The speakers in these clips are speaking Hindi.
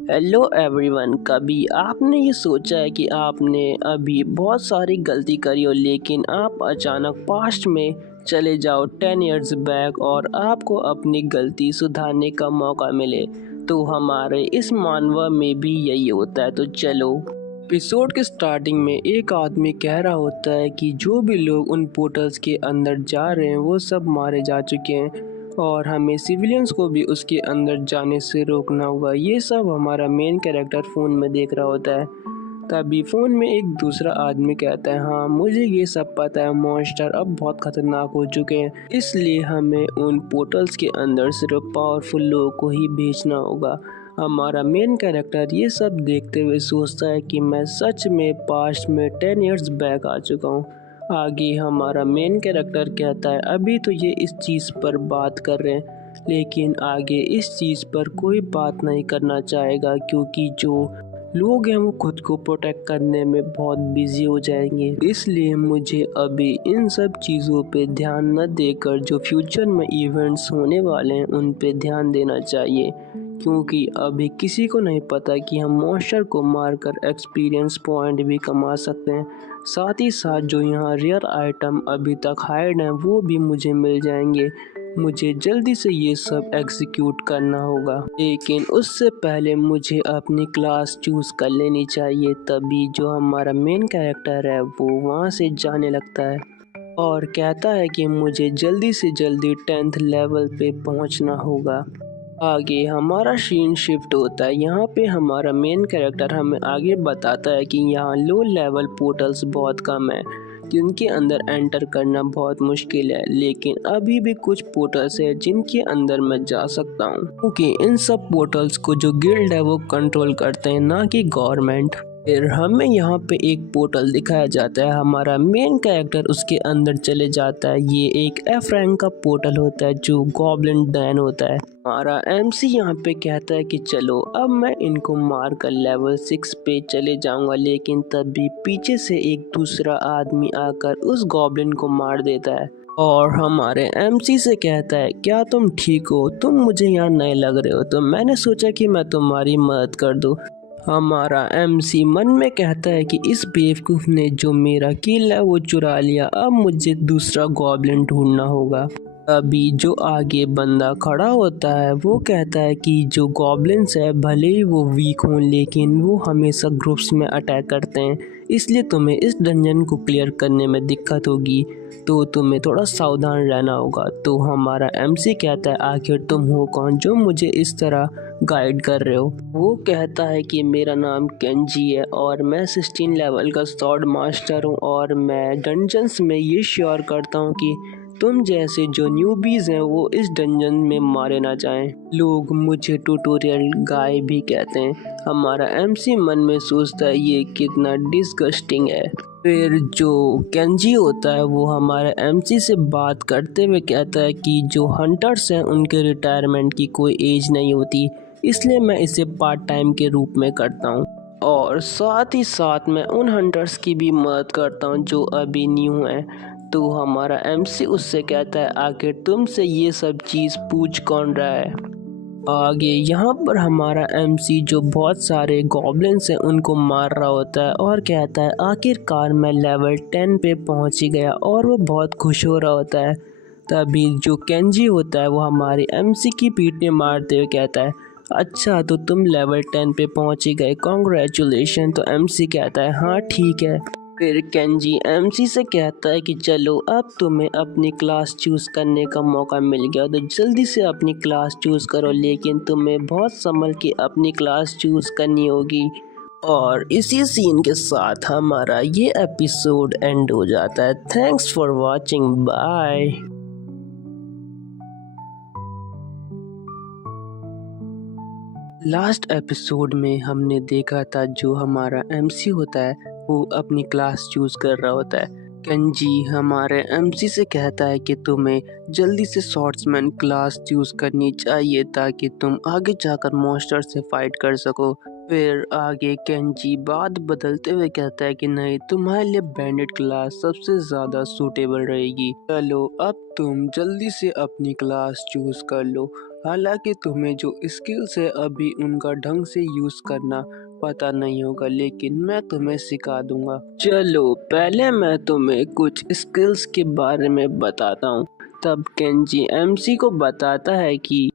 Hello everyone. कभी आपने ये सोचा है कि आपने अभी बहुत सारी गलती करी हो, लेकिन आप अचानक पास्ट में चले जाओ 10 इयर्स बैक और आपको अपनी गलती सुधारने का मौका मिले। तो हमारे इस मानव में भी यही होता है। तो चलो, एपिसोड के स्टार्टिंग में एक आदमी कह रहा होता है कि जो भी लोग उन पोर्टल्स के अंदर जा रहे हैं वो सब मारे जा चुके हैं और हमें सिविलियंस को भी उसके अंदर जाने से रोकना होगा। ये सब हमारा मेन कैरेक्टर फ़ोन में देख रहा होता है। तभी फ़ोन में एक दूसरा आदमी कहता है, हाँ मुझे ये सब पता है, मॉन्स्टर अब बहुत ख़तरनाक हो चुके हैं, इसलिए हमें उन पोर्टल्स के अंदर सिर्फ पावरफुल लोगों को ही भेजना होगा। हमारा मेन कैरेक्टर ये सब देखते हुए सोचता है कि मैं सच में पास्ट में 10 इयर्स बैक आ चुका हूँ। आगे हमारा मेन कैरेक्टर कहता है, अभी तो ये इस चीज़ पर बात कर रहे हैं, लेकिन आगे इस चीज़ पर कोई बात नहीं करना चाहेगा क्योंकि जो लोग हैं वो खुद को प्रोटेक्ट करने में बहुत बिजी हो जाएंगे। इसलिए मुझे अभी इन सब चीज़ों पे ध्यान न देकर जो फ्यूचर में इवेंट्स होने वाले हैं उन पे ध्यान देना चाहिए, क्योंकि अभी किसी को नहीं पता कि हम मॉन्स्टर को मारकर एक्सपीरियंस पॉइंट भी कमा सकते हैं। साथ ही साथ जो यहाँ रेयर आइटम अभी तक हाइड हैं वो भी मुझे मिल जाएंगे। मुझे जल्दी से ये सब एग्जीक्यूट करना होगा, लेकिन उससे पहले मुझे अपनी क्लास चूज़ कर लेनी चाहिए। तभी जो हमारा मेन कैरेक्टर है वो वहाँ से जाने लगता है और कहता है कि मुझे जल्दी से जल्दी 10th लेवल पे पहुँचना होगा। आगे हमारा सीन शिफ्ट होता है। यहाँ पे हमारा मेन कैरेक्टर हमें आगे बताता है कि यहाँ लो लेवल पोर्टल्स बहुत कम है जिनके अंदर एंटर करना बहुत मुश्किल है, लेकिन अभी भी कुछ पोर्टल्स है जिनके अंदर मैं जा सकता हूँ, क्योंकि इन सब पोर्टल्स को जो गिल्ड है वो कंट्रोल करते हैं, ना कि गवर्नमेंट। फिर हमें यहाँ पे एक पोर्टल दिखाया जाता है। हमारा मेन कैरेक्टर उसके अंदर चले जाता है। ये एक एफ रैंक का पोर्टल होता है जो गॉब्लिन डैन होता है। हमारा एमसी यहाँ पे कहता है कि चलो अब मैं इनको मार कर लेवल 6 पे चले जाऊंगा, लेकिन तभी पीछे से एक दूसरा आदमी आकर उस गॉब्लिन को मार देता है और हमारे एमसी से कहता है, क्या तुम ठीक हो? तुम मुझे यहाँ नए लग रहे हो तो मैंने सोचा कि मैं तुम्हारी मदद कर दूँ। हमारा एमसी मन में कहता है कि इस बेवकूफ़ ने जो मेरा किल है वो चुरा लिया, अब मुझे दूसरा गॉब्लिन ढूंढना होगा। अभी जो आगे बंदा खड़ा होता है वो कहता है कि जो गॉब्लिन्स है भले ही वो वीक हों लेकिन वो हमेशा ग्रुप्स में अटैक करते हैं, इसलिए तुम्हें इस डंजन को क्लियर करने में दिक्कत होगी, तो तुम्हें थोड़ा सावधान रहना होगा। तो हमारा एमसी कहता है, आखिर तुम हो कौन जो मुझे इस तरह गाइड कर रहे हो? वो कहता है कि मेरा नाम केंजी है और मैं 16 लेवल का स्वॉर्ड मास्टर हूँ और मैं डंजन्स में ये श्योर करता हूँ कि तुम जैसे जो न्यूबीज हैं वो इस डंजन में मारे ना जाएं। लोग मुझे ट्यूटोरियल गाय भी कहते हैं। हमारा एमसी मन में सोचता है ये कितना डिस्गस्टिंग है। फिर जो केंजी होता है वो हमारे एमसी से बात करते हुए कहता है कि जो हंटर्स हैं उनके रिटायरमेंट की कोई एज नहीं होती, इसलिए मैं इसे पार्ट टाइम के रूप में करता हूँ और साथ ही साथ मैं उन हंटर्स की भी मदद करता हूँ जो अभी न्यू हैं। तो हमारा एमसी उससे कहता है, आखिर तुमसे ये सब चीज़ पूछ कौन रहा है? आगे यहाँ पर हमारा एमसी जो बहुत सारे गॉब्लिन्स हैं उनको मार रहा होता है और कहता है, आखिरकार मैं लेवल 10 पे पहुँच ही गया, और वो बहुत खुश हो रहा होता है। तभी जो केंजी होता है वो हमारे एमसी की पीठ में मारते हुए कहता है, अच्छा तो तुम लेवल 10 पे पहुँच ही गए, कॉन्ग्रेचुलेशन। तो एमसी कहता है, हाँ ठीक है। फिर केंजी एमसी से कहता है कि चलो अब तुम्हें अपनी क्लास चूज़ करने का मौका मिल गया, तो जल्दी से अपनी क्लास चूज़ करो, लेकिन तुम्हें बहुत संभल के अपनी क्लास चूज़ करनी होगी। और इसी सीन के साथ हमारा ये एपिसोड एंड हो जाता है। Thanks for watching, bye. Last episode में हमने देखा था जो हमारा एमसी होता है वो अपनी क्लास चूज़ कर रहा होता है। केंजी हमारे एमसी से कहता है कि तुम्हें जल्दी से स्वॉर्ड्समैन क्लास चूज़ करनी चाहिए ताकि तुम आगे जाकर मॉन्स्टर से फाइट कर सको। फिर आगे केंजी बात बदलते हुए कहता है कि नहीं, तुम्हारे लिए बैंडिट क्लास सबसे ज़्यादा सूटेबल रहेगी। चलो अब तुम जल्दी से अपनी क्लास चूज़ कर लो। हालांकि तुम्हें जो स्किल्स है अभी उनका ढंग से यूज़ करना पता नहीं होगा, लेकिन मैं तुम्हें सिखा दूंगा। चलो पहले मैं तुम्हें कुछ स्किल्स के बारे में बताता हूँ। तब केंजी एमसी को बताता है कि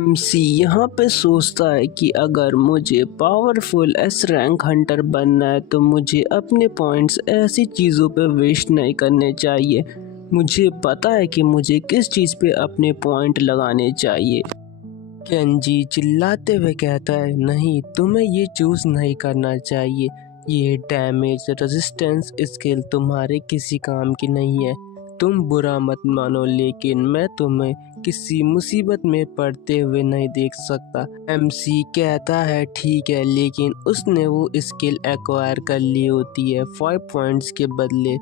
एमसी यहाँ पे सोचता है कि अगर मुझे पावरफुल एस रैंक हंटर बनना है तो मुझे अपने पॉइंट्स ऐसी चीज़ों पे वेस्ट नहीं करने चाहिए। मुझे पता है कि मुझे किस चीज़ पे अपने पॉइंट लगाने चाहिए। केंजी चिल्लाते हुए कहता है, नहीं, तुम्हें ये चूज़ नहीं करना चाहिए। ये डैमेज रेजिस्टेंस स्किल तुम्हारे किसी काम की नहीं है। तुम बुरा मत मानो, लेकिन मैं तुम्हें किसी मुसीबत में पड़ते हुए नहीं देख सकता। एमसी कहता है ठीक है, लेकिन उसने वो स्किल एक्वायर कर ली होती है 5 पॉइंट्स के बदले।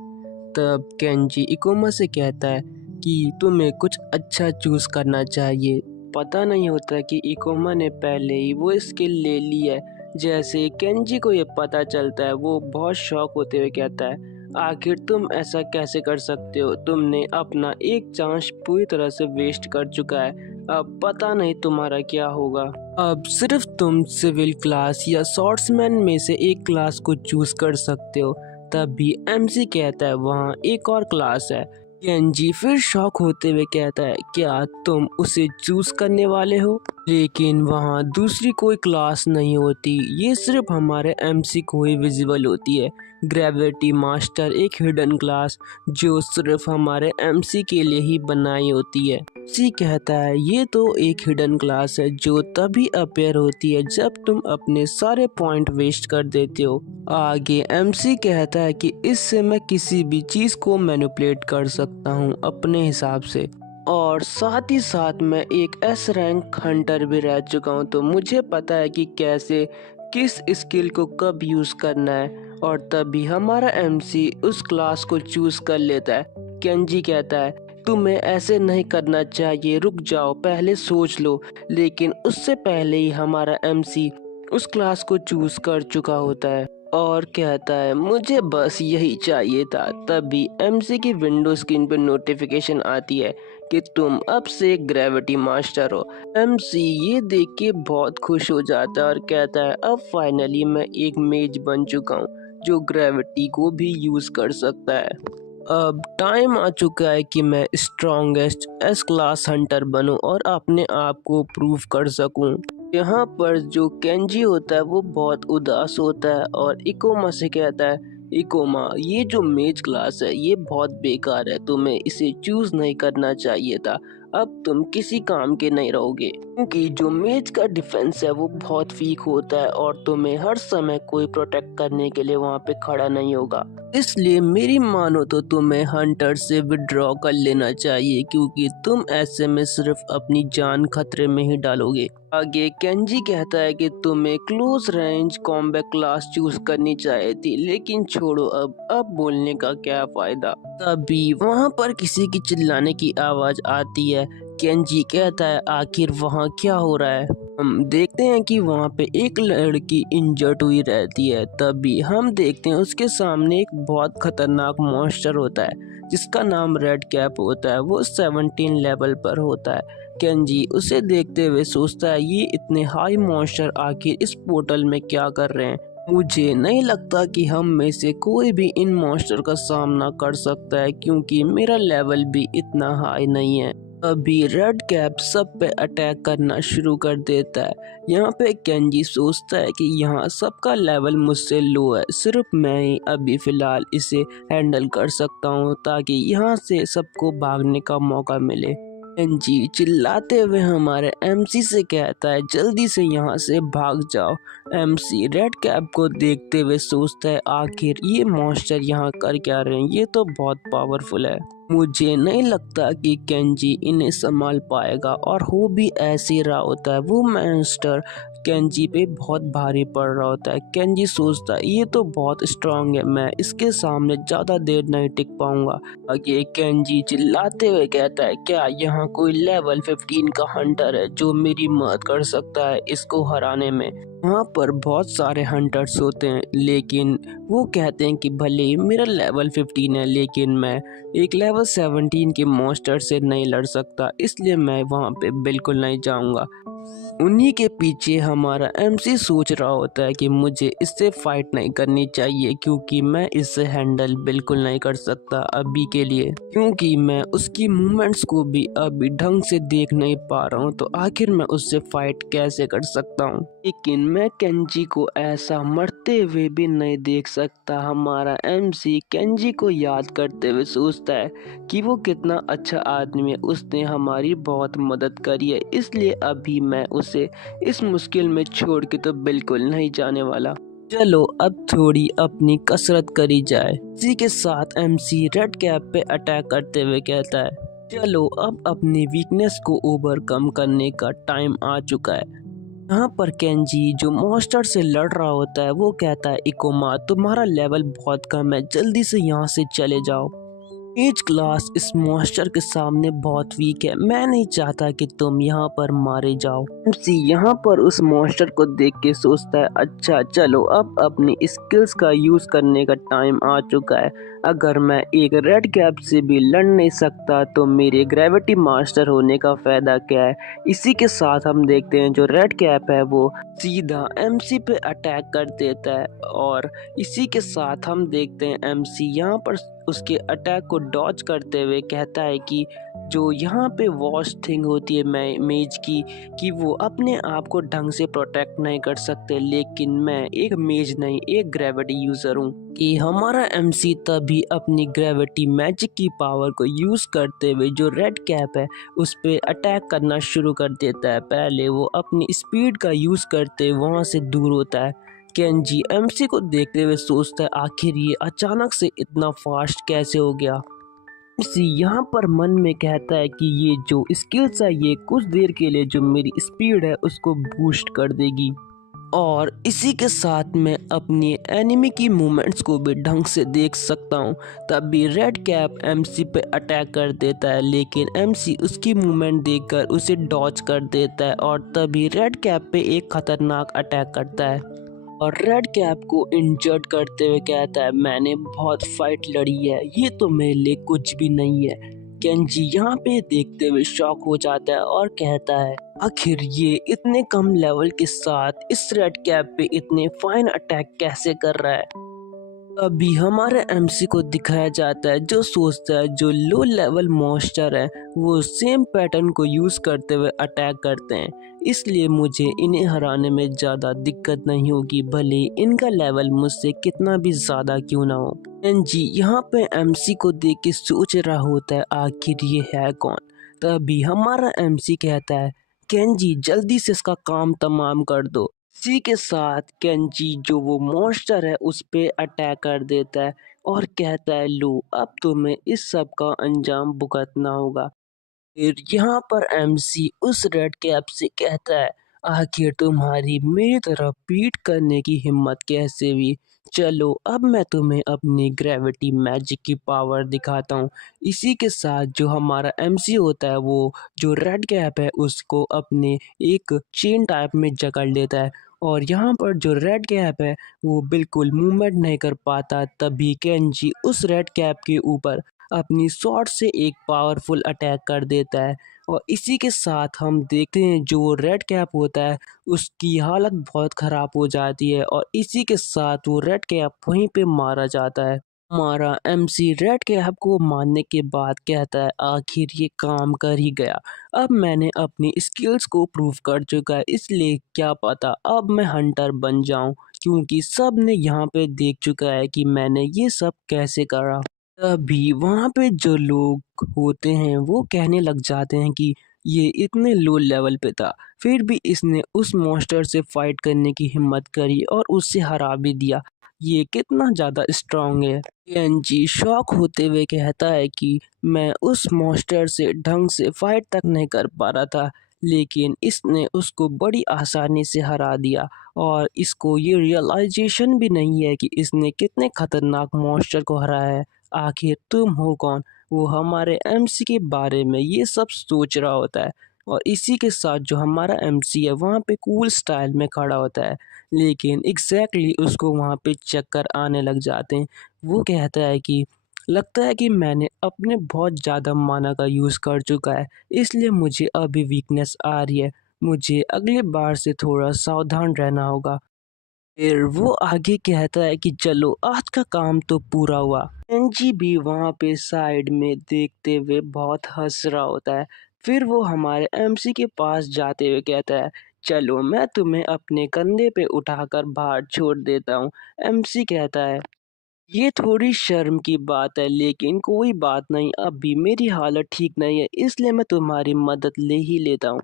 तब केंजी इकोमा से कहता है कि तुम्हें कुछ अच्छा चूज करना चाहिए। पता नहीं होता कि इकोमा ने पहले ही वो स्किल ले ली है। जैसे केंजी को ये पता चलता है वो बहुत शॉक होते हुए कहता है, आखिर तुम ऐसा कैसे कर सकते हो? तुमने अपना एक चांस पूरी तरह से वेस्ट कर चुका है। अब पता नहीं तुम्हारा क्या होगा। अब सिर्फ तुम सिविल क्लास या सॉर्ट्समैन में से एक क्लास को चूज कर सकते हो। तभी एमसी कहता है वहाँ एक और क्लास है। केंजी फिर शॉक होते हुए कहता है, क्या तुम उसे चूज करने वाले हो? लेकिन वहाँ दूसरी कोई क्लास नहीं होती, ये सिर्फ हमारे एमसी को ही विजिबल होती है। ग्रेविटी मास्टर एक हिडन क्लास जो सिर्फ हमारे एमसी के लिए ही बनाई होती है। सी कहता है ये तो एक हिडन क्लास है जो तभी अपेयर होती है जब तुम अपने सारे पॉइंट वेस्ट कर देते हो। आगे एमसी कहता है कि इससे मैं किसी भी चीज को मैनिपुलेट कर सकता हूँ अपने हिसाब से, और साथ ही साथ मैं एक एस रैंक हंटर भी रह चुका हूँ, तो मुझे पता है कि कैसे किस स्किल को कब यूज करना है। और तभी हमारा एमसी उस क्लास को चूज कर लेता है। केंजी कहता है तुम्हें ऐसे नहीं करना चाहिए, रुक जाओ, पहले सोच लो। लेकिन उससे पहले ही हमारा एमसी उस क्लास को चूज कर चुका होता है और कहता है मुझे बस यही चाहिए था। तभी एमसी की विंडो स्क्रीन पर नोटिफिकेशन आती है कि तुम अब से ग्रेविटी मास्टर हो। एमसी ये देख के बहुत खुश हो जाता है और कहता है अब फाइनली मैं एक मेज बन चुका हूँ जो ग्रेविटी को भी यूज कर सकता है। अब टाइम आ चुका है कि मैं स्ट्रॉन्गेस्ट एस क्लास हंटर बनूं और अपने आप को प्रूव कर सकूं। यहाँ पर जो केंजी होता है वो बहुत उदास होता है और इकोमा से कहता है, इकोमा ये जो मेज क्लास है ये बहुत बेकार है, तुम्हें इसे चूज नहीं करना चाहिए था। अब तुम किसी काम के नहीं रहोगे, क्योंकि जो मेज का डिफेंस है वो बहुत वीक होता है और तुम्हें हर समय कोई प्रोटेक्ट करने के लिए वहाँ पे खड़ा नहीं होगा। इसलिए मेरी मानो तो तुम्हें हंटर से विड्रॉ कर लेना चाहिए, क्योंकि तुम ऐसे में सिर्फ अपनी जान खतरे में ही डालोगे। आगे केंजी कहता है कि तुम्हें close range combat class choose करनी चाहिए थी, लेकिन छोड़ो, अब बोलने का क्या फायदा। तभी वहाँ पर किसी की चिल्लाने की आवाज आती है। केंजी कहता है आखिर वहाँ क्या हो रहा है। हम देखते हैं कि वहाँ पे एक लड़की इंजर्ड हुई रहती है। तभी हम देखते हैं उसके सामने एक बहुत खतरनाक मॉन्स्टर होता है जिसका नाम रेड कैप होता है। वो 17 लेवल पर होता है। केंजी उसे देखते हुए सोचता है ये इतने हाई मॉन्स्टर आखिर इस पोर्टल में क्या कर रहे हैं। मुझे नहीं लगता कि हम में से कोई भी इन मॉन्स्टर का सामना कर सकता है, क्योंकि मेरा लेवल भी इतना हाई नहीं है। अभी रेड कैप सब पे अटैक करना शुरू कर देता है। यहाँ पे केंजी सोचता है कि यहाँ सबका लेवल मुझसे लो है, सिर्फ मैं ही अभी फिलहाल इसे हैंडल कर सकता हूँ ताकि यहाँ से सबको भागने का मौका मिले। केंजी चिल्लाते हुए हमारे एमसी से कहता है जल्दी से यहाँ से भाग जाओ। एमसी रेड कैप को देखते हुए सोचता है आखिर ये मॉन्स्टर यहाँ कर क्या रहे हैं, ये तो बहुत पावरफुल है। मुझे नहीं लगता कि केंजी इन्हें संभाल पाएगा, और हो भी ऐसे रहा होता है। वो मॉन्स्टर केंजी पे बहुत भारी पड़ रहा होता है। केंजी सोचता है ये तो बहुत स्ट्रांग है, मैं इसके सामने ज़्यादा देर नहीं टिक पाऊंगा। आगे केंजी चिल्लाते हुए कहता है, क्या यहाँ कोई लेवल 15 का हंटर है जो मेरी मदद कर सकता है इसको हराने में? वहाँ पर बहुत सारे हंटर्स होते हैं, लेकिन वो कहते हैं कि भले ही मेरा लेवल 15 है लेकिन मैं एक लेवल 17 के मॉन्स्टर से नहीं लड़ सकता, इसलिए मैं वहाँ पे बिल्कुल नहीं जाऊँगा। उन्हीं के पीछे हमारा एमसी सोच रहा होता है कि मुझे इससे फाइट नहीं करनी चाहिए क्योंकि मैं इससे हैंडल बिल्कुल नहीं कर सकता अभी के लिए, क्योंकि मैं उसकी मूवमेंट्स को भी अभी ढंग से देख नहीं पा रहा हूँ, तो आखिर मैं उससे फाइट कैसे कर सकता हूँ। लेकिन मैं केंजी को ऐसा मरते हुए भी नहीं देख सकता। हमारा एमसी केंजी को याद करते हुए सोचता है कि वो कितना अच्छा आदमी है, उसने हमारी बहुत मदद करी है, इसलिए अभी मैं उसे इस मुश्किल में छोड़ के तो बिल्कुल नहीं जाने वाला। चलो अब थोड़ी अपनी कसरत करी जाए। इसी के साथ एमसी रेड कैप पे अटैक करते हुए कहता है, चलो अब अपनी वीकनेस को ओवरकम करने का टाइम आ चुका है। यहाँ पर केंजी जो मॉन्स्टर से लड़ रहा होता है वो कहता है, इकोमा तुम्हारा लेवल बहुत कम है, जल्दी से यहाँ से चले जाओ। एज क्लास इस मॉन्स्टर के सामने बहुत वीक है, मैं नहीं चाहता कि तुम यहाँ पर मारे जाओ। एमसी यहाँ पर उस मॉन्स्टर को देख के सोचता है, अच्छा चलो अब अपनी स्किल्स का यूज करने का टाइम आ चुका है। अगर मैं एक रेड कैप से भी लड़ नहीं सकता तो मेरे ग्रेविटी मास्टर होने का फायदा क्या है। इसी के साथ हम देखते हैं जो रेड कैप है वो सीधा एमसी पे अटैक कर देता है, और इसी के साथ हम देखते हैं एमसी यहाँ पर उसके अटैक को डॉज करते हुए कहता है कि जो यहाँ पे वॉश थिंग होती है मेज की, कि वो अपने आप को ढंग से प्रोटेक्ट नहीं कर सकते, लेकिन मैं एक मेज नहीं एक ग्रेविटी यूज़र हूँ। कि हमारा एमसी तभी अपनी ग्रेविटी मैजिक की पावर को यूज़ करते हुए जो रेड कैप है उस पर अटैक करना शुरू कर देता है। पहले वो अपनी स्पीड का यूज़ करते वहाँ से दूर होता है। केंजी एमसी को देखते हुए सोचता है, आखिर ये अचानक से इतना फास्ट कैसे हो गया। एमसी यहाँ पर मन में कहता है कि ये जो स्किल्स है ये कुछ देर के लिए जो मेरी स्पीड है उसको बूस्ट कर देगी, और इसी के साथ मैं अपनी एनिमी की मूवमेंट्स को भी ढंग से देख सकता हूँ। तभी रेड कैप एमसी पे अटैक कर देता है, लेकिन एमसी उसकी मूवमेंट देखकर उसे डॉज कर देता है, और तभी रेड कैप पे एक खतरनाक अटैक करता है और रेड कैप को इंजर्ड करते हुए कहता है, मैंने बहुत फाइट लड़ी है, ये तो मेरे लिए कुछ भी नहीं है। केंजी यहाँ पे देखते हुए शॉक हो जाता है और कहता है, आखिर ये इतने कम लेवल के साथ इस रेड कैप पे इतने फाइन अटैक कैसे कर रहा है। अभी हमारे एमसी को दिखाया जाता है जो सोचता है जो लो लेवल मॉन्स्टर है वो सेम पैटर्न को यूज करते हुए अटैक करते हैं, इसलिए मुझे इन्हें हराने में ज़्यादा दिक्कत नहीं होगी, भले इनका लेवल मुझसे कितना भी ज़्यादा क्यों ना हो। एनजी यहाँ पे एमसी को देख के सोच रहा होता है, आखिर ये है कौन। तभी हमारा एमसी कहता है, केंजी जल्दी से इसका काम तमाम कर दो। इसी के साथ केंजी जो वो मॉन्स्टर है उस पे अटैक कर देता है और कहता है, लो अब तुम्हें इस सब का अंजाम भुगतना होगा। फिर यहाँ पर एमसी उस रेड कैप से कहता है, आखिर तुम्हारी मेरी तरफ पीठ करने की हिम्मत कैसे हुई। चलो अब मैं तुम्हें अपनी ग्रेविटी मैजिक की पावर दिखाता हूँ। इसी के साथ जो हमारा एमसी होता है वो जो रेड कैप है उसको अपने एक चेन टाइप में जकड़ लेता है, और यहाँ पर जो रेड कैप है वो बिल्कुल मूवमेंट नहीं कर पाता। तभी केंजी उस रेड कैप के ऊपर अपनी शॉट से एक पावरफुल अटैक कर देता है, और इसी के साथ हम देखते हैं जो रेड कैप होता है उसकी हालत बहुत ख़राब हो जाती है, और इसी के साथ वो रेड कैप वहीं पे मारा जाता है। हमारा एमसी रेड कैप को मारने के बाद कहता है, आखिर ये काम कर ही गया, अब मैंने अपनी स्किल्स को प्रूव कर चुका है, इसलिए क्या पता अब मैं हंटर बन जाऊं, क्योंकि सब ने यहाँ पे देख चुका है कि मैंने ये सब कैसे करा। तभी वहाँ पे जो लोग होते हैं वो कहने लग जाते हैं कि ये इतने लो लेवल पे था फिर भी इसने उस मॉन्स्टर से फाइट करने की हिम्मत करी और उससे हरा भी दिया, ये कितना ज़्यादा स्ट्रांग है। एनजी शॉक होते हुए कहता है कि मैं उस मॉन्स्टर से ढंग से फाइट तक नहीं कर पा रहा था, लेकिन इसने उसको बड़ी आसानी से हरा दिया और इसको ये रियलाइजेशन भी नहीं है कि इसने कितने खतरनाक मॉन्स्टर को हराया है। आखिर तुम हो कौन? वो हमारे एमसी के बारे में ये सब सोच रहा होता है और इसी के साथ जो हमारा एमसी है वहाँ पे कूल स्टाइल में खड़ा होता है, लेकिन एग्जैक्टली उसको वहाँ पे चक्कर आने लग जाते हैं। वो कहता है कि लगता है कि मैंने अपने बहुत ज़्यादा माना का यूज़ कर चुका है, इसलिए मुझे अभी वीकनेस आ रही है। मुझे अगली बार से थोड़ा सावधान रहना होगा। फिर वो आगे कहता है कि चलो आज का काम तो पूरा हुआ। एनजी भी वहाँ पे साइड में देखते हुए बहुत हंस रहा होता है। फिर वो हमारे एमसी के पास जाते हुए कहता है, चलो मैं तुम्हें अपने कंधे पे उठाकर बाहर छोड़ देता हूँ। एमसी कहता है, ये थोड़ी शर्म की बात है, लेकिन कोई बात नहीं, अभी मेरी हालत ठीक नहीं है, इसलिए मैं तुम्हारी मदद ले ही लेता हूँ।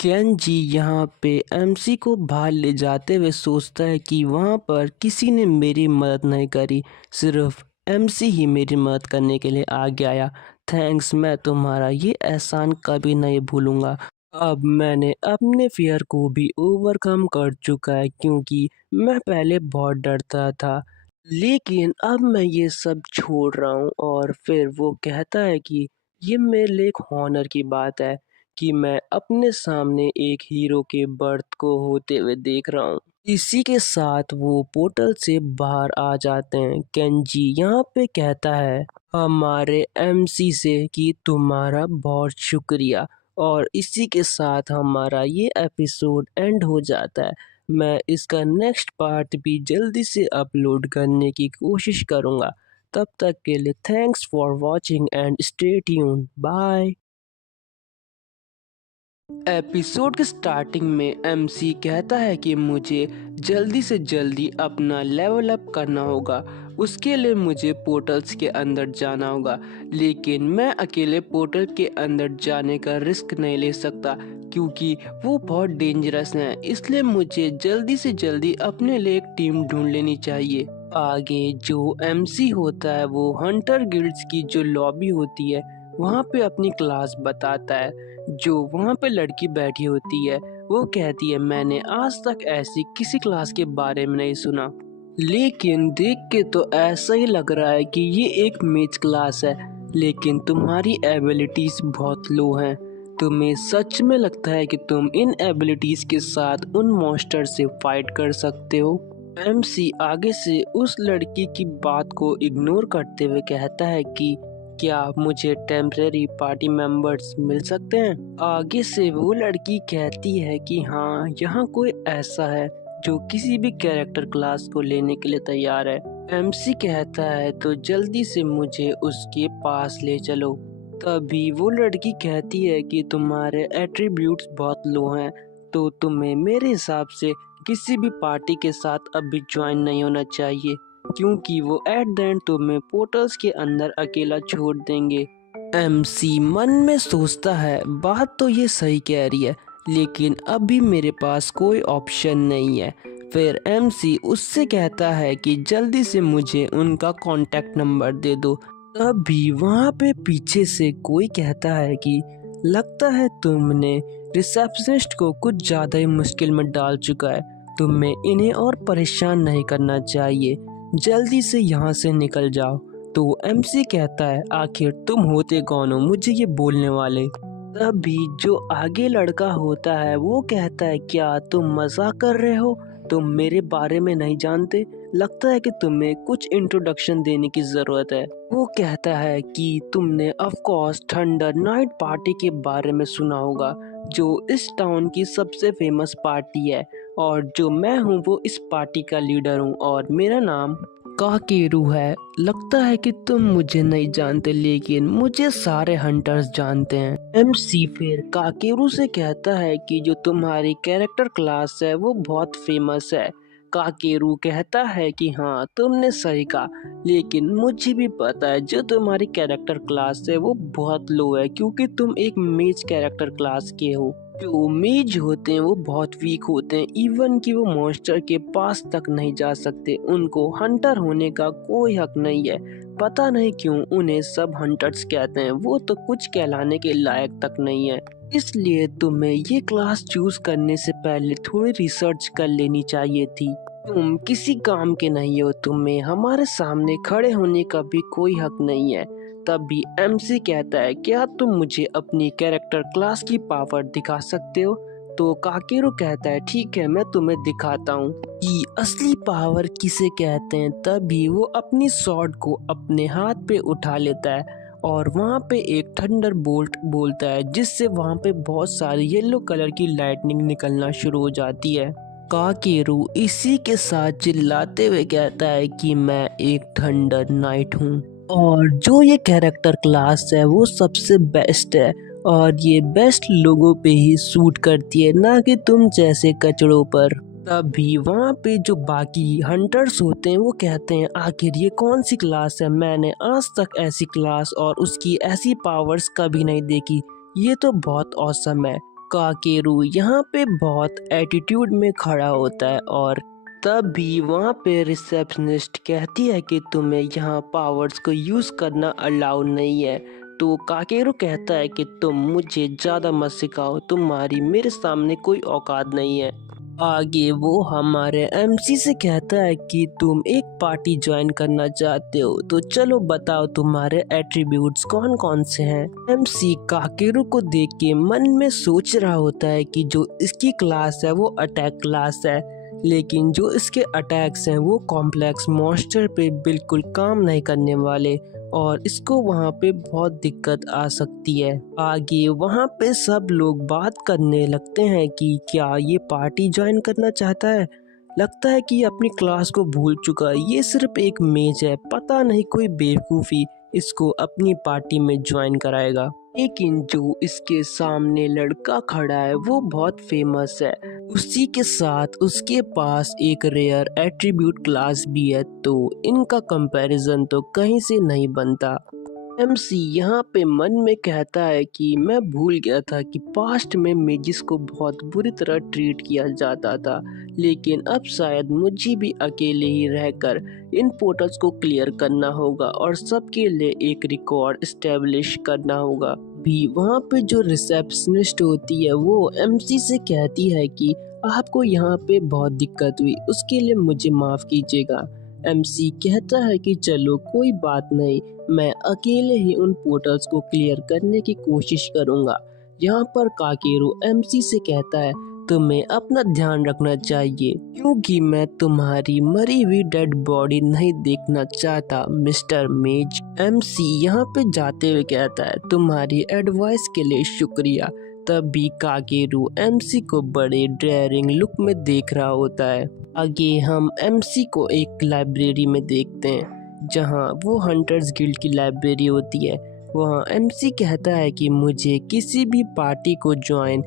केन जी यहाँ पे एमसी को बाहर ले जाते हुए सोचता है कि वहाँ पर किसी ने मेरी मदद नहीं करी, सिर्फ एमसी ही मेरी मदद करने के लिए आगे आया। थैंक्स, मैं तुम्हारा ये एहसान कभी नहीं भूलूंगा। अब मैंने अपने फियर को भी ओवरकम कर चुका है, क्योंकि मैं पहले बहुत डरता था, लेकिन अब मैं ये सब छोड़ रहा हूँ। और फिर वो कहता है कि ये मेरे लिए एक हॉनर की बात है कि मैं अपने सामने एक हीरो के बर्थ को होते हुए देख रहा हूँ। इसी के साथ वो पोर्टल से बाहर आ जाते हैं। केंजी यहाँ पे कहता है हमारे एमसी से कि तुम्हारा बहुत शुक्रिया, और इसी के साथ हमारा ये एपिसोड एंड हो जाता है। मैं इसका नेक्स्ट पार्ट भी जल्दी से अपलोड करने की कोशिश करूँगा। तब तक के लिए thanks for watching and stay tuned. Bye. Episode के स्टार्टिंग में एमसी कहता है कि मुझे जल्दी से जल्दी अपना लेवल अप करना होगा, उसके लिए मुझे पोर्टल्स के अंदर जाना होगा, लेकिन मैं अकेले पोर्टल के अंदर जाने का रिस्क नहीं ले सकता क्योंकि वो बहुत डेंजरस हैं, इसलिए मुझे जल्दी से जल्दी अपने लिए एक टीम ढूंढ लेनी चाहिए। आगे जो एमसी होता है वो हंटर गिल्ड्स की जो लॉबी होती है वहाँ पे अपनी क्लास बताता है। जो वहाँ पे लड़की बैठी होती है वो कहती है, मैंने आज तक ऐसी किसी क्लास के बारे में नहीं सुना, लेकिन देख के तो ऐसा ही लग रहा है कि ये एक मेज क्लास है, लेकिन तुम्हारी एबिलिटीज बहुत लो हैं। तुम्हें सच में लगता है कि तुम इन एबिलिटीज के साथ उन मॉन्स्टर से फाइट कर सकते हो? एमसी आगे से उस लड़की की बात को इग्नोर करते हुए कहता है कि क्या मुझे टेम्परेरी पार्टी मेंबर्स मिल सकते हैं? आगे से वो लड़की कहती है कि हाँ, यहाँ कोई ऐसा है जो किसी भी कैरेक्टर क्लास को लेने के लिए तैयार है। एमसी कहता है तो जल्दी से मुझे उसके पास ले चलो। तभी वो लड़की कहती है कि तुम्हारे एट्रीब्यूट्स बहुत लो हैं, तो तुम्हें मेरे हिसाब से किसी भी पार्टी के साथ अभी ज्वाइन नहीं होना चाहिए, क्योंकि वो एट द एंड तुम्हें पोर्टल्स के अंदर अकेला छोड़ देंगे। एमसी मन में सोचता है बात तो ये सही कह रही है, लेकिन अभी मेरे पास कोई ऑप्शन नहीं है। फिर एमसी उससे कहता है कि जल्दी से मुझे उनका कॉन्टैक्ट नंबर दे दो। तभी वहाँ पे पीछे से कोई कहता है कि लगता है तुमने रिसेप्शनिस्ट को कुछ ज़्यादा ही मुश्किल में डाल चुका है, तुम्हें इन्हें और परेशान नहीं करना चाहिए, जल्दी से यहाँ से निकल जाओ। तो एमसी कहता है आखिर तुम होते कौन हो मुझे ये बोलने वाले? तभी जो आगे लड़का होता है वो कहता है क्या तुम मजाक कर रहे हो, तुम मेरे बारे में नहीं जानते, लगता है कि तुम्हें कुछ इंट्रोडक्शन देने की जरूरत है। वो कहता है कि तुमने of course thunder night party के बारे में सुना होगा, जो इस टाउन की सबसे फेमस पार्टी है, और जो मैं हूँ वो इस पार्टी का लीडर हूँ और मेरा नाम काकेरू है। लगता है कि तुम मुझे नहीं जानते, लेकिन मुझे सारे हंटर्स जानते हैं। एमसी फिर काकेरू से कहता है कि जो तुम्हारी कैरेक्टर क्लास है वो बहुत फेमस है। काकेरू कहता है कि हाँ तुमने सही कहा, लेकिन मुझे भी पता है जो तुम्हारी कैरेक्टर क्लास है वो बहुत लो है, क्योंकि तुम एक मेज कैरेक्टर क्लास के हो। जो मेज होते हैं वो बहुत वीक होते हैं, इवन कि वो मॉन्स्टर के पास तक नहीं जा सकते, उनको हंटर होने का कोई हक नहीं है। पता नहीं क्यों उन्हें सब हंटर्स कहते हैं, वो तो कुछ कहलाने के लायक तक नहीं है। इसलिए तुम्हें ये क्लास चूज करने से पहले थोड़ी रिसर्च कर लेनी चाहिए थी। तुम किसी काम के नहीं हो, तुम्हें हमारे सामने खड़े होने का भी कोई हक नहीं है। तभी एमसी कहता है, क्या तुम मुझे अपनी कैरेक्टर क्लास की पावर दिखा सकते हो? तो काकेरू कहता है, ठीक है, मैं तुम्हें दिखाता हूँ कि असली पावर किसे कहते हैं। तभी वो अपनी स्वॉर्ड को अपने हाथ पे उठा लेता है और वहाँ पे एक थंडर बोल्ट बोलता है, जिससे वहाँ पे बहुत सारी येलो कलर की लाइटनिंग निकलना शुरू हो जाती है। काकेरू इसी के साथ चिल्लाते हुए कहता है कि मैं एक थंडर नाइट हूँ और जो ये कैरेक्टर क्लास है वो सबसे बेस्ट है और ये बेस्ट लोगों पे ही सूट करती है, ना कि तुम जैसे कचड़ों पर। तभी वहाँ पे जो बाकी हंटर्स होते हैं वो कहते हैं, आखिर ये कौन सी क्लास है? मैंने आज तक ऐसी क्लास और उसकी ऐसी पावर्स कभी नहीं देखी, ये तो बहुत औसम है। काकेरू यहाँ पे बहुत एटीट्यूड में खड़ा होता है और तभी वहाँ पे रिसेप्शनिस्ट कहती है कि तुम्हें यहाँ पावर्स को यूज़ करना अलाउ नहीं है। तो काकेरू कहता है कि तुम मुझे ज़्यादा मत सिखाओ, तुम्हारी मेरे सामने कोई औकात नहीं है। आगे वो हमारे एमसी से कहता है कि तुम एक पार्टी ज्वाइन करना चाहते हो, तो चलो बताओ तुम्हारे एट्रीब्यूट्स कौन कौन से हैं। एमसी काकेरू को देख के मन में सोच रहा होता है कि जो इसकी क्लास है वो अटैक क्लास है, लेकिन जो इसके अटैक्स हैं वो कॉम्प्लेक्स मॉन्स्टर पे बिल्कुल काम नहीं करने वाले और इसको वहाँ पे बहुत दिक्कत आ सकती है। आगे वहाँ पे सब लोग बात करने लगते हैं कि क्या ये पार्टी ज्वाइन करना चाहता है। लगता है कि ये अपनी क्लास को भूल चुका है, ये सिर्फ एक मेज है, पता नहीं कोई बेवकूफ़ी इसको अपनी पार्टी में ज्वाइन कराएगा। लेकिन जो इसके सामने लड़का खड़ा है वो बहुत फेमस है, उसी के साथ उसके पास एक रेयर एट्रीब्यूट क्लास भी है, तो इनका कंपैरिजन तो कहीं से नहीं बनता। एमसी यहाँ पे मन में कहता है कि मैं भूल गया था कि पास्ट में मेजिस को बहुत बुरी तरह ट्रीट किया जाता था, लेकिन अब शायद मुझे भी अकेले ही रहकर इन पोर्टल्स को क्लियर करना होगा और सबके लिए एक रिकॉर्ड स्टेब्लिश करना होगा। भी वहाँ पे जो रिसेप्शनिस्ट होती है वो एमसी से कहती है कि आपको यहाँ पे बहुत दिक्कत हुई, उसके लिए मुझे माफ़ कीजिएगा। एमसी कहता है कि चलो कोई बात नहीं, मैं अकेले ही उन पोर्टल्स को क्लियर करने की कोशिश करूंगा। यहाँ पर काकेरू एमसी से कहता है, तुम्हें अपना ध्यान रखना चाहिए क्योंकि मैं तुम्हारी मरी हुई डेड बॉडी नहीं देखना चाहता मिस्टर मेज। एमसी यहाँ पे जाते हुए कहता है, तुम्हारी एडवाइस के लिए शुक्रिया। तभी काकेरू एमसी को बड़े डेयरिंग लुक में देख रहा होता है। आगे हम एमसी को एक लाइब्रेरी में देखते हैं जहां वो हंटर्स गिल्ड की लाइब्रेरी होती है। वहां एमसी कहता है कि मुझे किसी भी पार्टी को ज्वाइन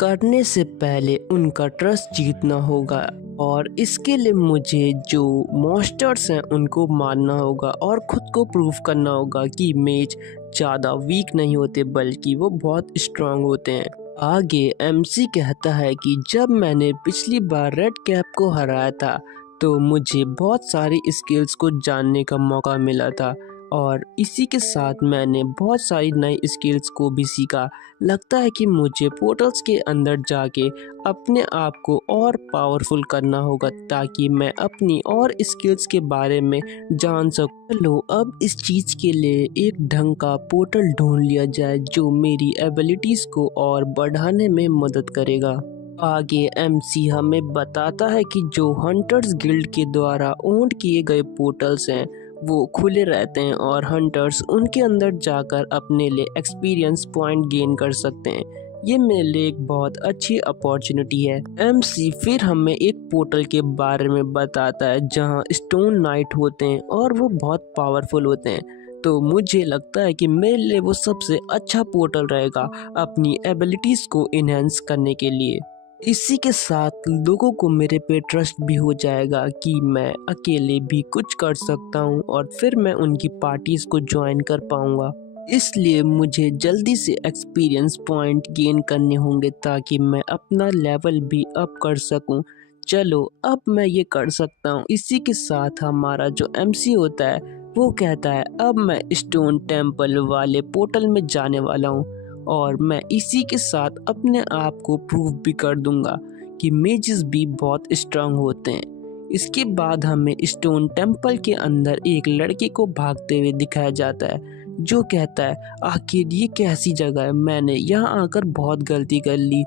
करने से पहले उनका ट्रस्ट जीतना होगा और इसके लिए मुझे जो मॉन्स्टर्स हैं उनको मारना होगा और खुद को प्रूव करना होगा कि मेज ज़्यादा वीक नहीं होते बल्कि वो बहुत स्ट्रांग होते हैं। आगे एमसी कहता है कि जब मैंने पिछली बार रेड कैप को हराया था तो मुझे बहुत सारी स्किल्स को जानने का मौका मिला था और इसी के साथ मैंने बहुत सारी नई स्किल्स को भी सीखा। लगता है कि मुझे पोर्टल्स के अंदर जाके अपने आप को और पावरफुल करना होगा ताकि मैं अपनी और स्किल्स के बारे में जान सकूं। चलो अब इस चीज़ के लिए एक ढंग का पोर्टल ढूंढ लिया जाए जो मेरी एबिलिटीज़ को और बढ़ाने में मदद करेगा। आगे एमसी हमें बताता है कि जो हंटर्स गिल्ड के द्वारा ओन किए गए पोर्टल्स हैं वो खुले रहते हैं और हंटर्स उनके अंदर जाकर अपने लिए एक्सपीरियंस पॉइंट गेन कर सकते हैं। ये मेरे लिए एक बहुत अच्छी अपॉर्चुनिटी है। एमसी फिर हमें एक पोर्टल के बारे में बताता है जहां स्टोन नाइट होते हैं और वो बहुत पावरफुल होते हैं, तो मुझे लगता है कि मेरे लिए वो सबसे अच्छा पोर्टल रहेगा अपनी एबिलिटीज़ को इन्हेंस करने के लिए। इसी के साथ लोगों को मेरे पे ट्रस्ट भी हो जाएगा कि मैं अकेले भी कुछ कर सकता हूँ और फिर मैं उनकी पार्टीज़ को ज्वाइन कर पाऊँगा। इसलिए मुझे जल्दी से एक्सपीरियंस पॉइंट गेन करने होंगे ताकि मैं अपना लेवल भी अप कर सकूँ। चलो अब मैं ये कर सकता हूँ। इसी के साथ हमारा जो एमसी होता है वो कहता है, अब मैं स्टोन टेम्पल वाले पोर्टल में जाने वाला हूँ। और मैं इसी के साथ अपने आप को प्रूव भी कर दूंगा कि मेजेस भी बहुत स्ट्रांग होते हैं। इसके बाद हमें स्टोन टेम्पल के अंदर एक लड़के को भागते हुए दिखाया जाता है जो कहता है आखिर ये कैसी जगह है, मैंने यहाँ आकर बहुत गलती कर ली,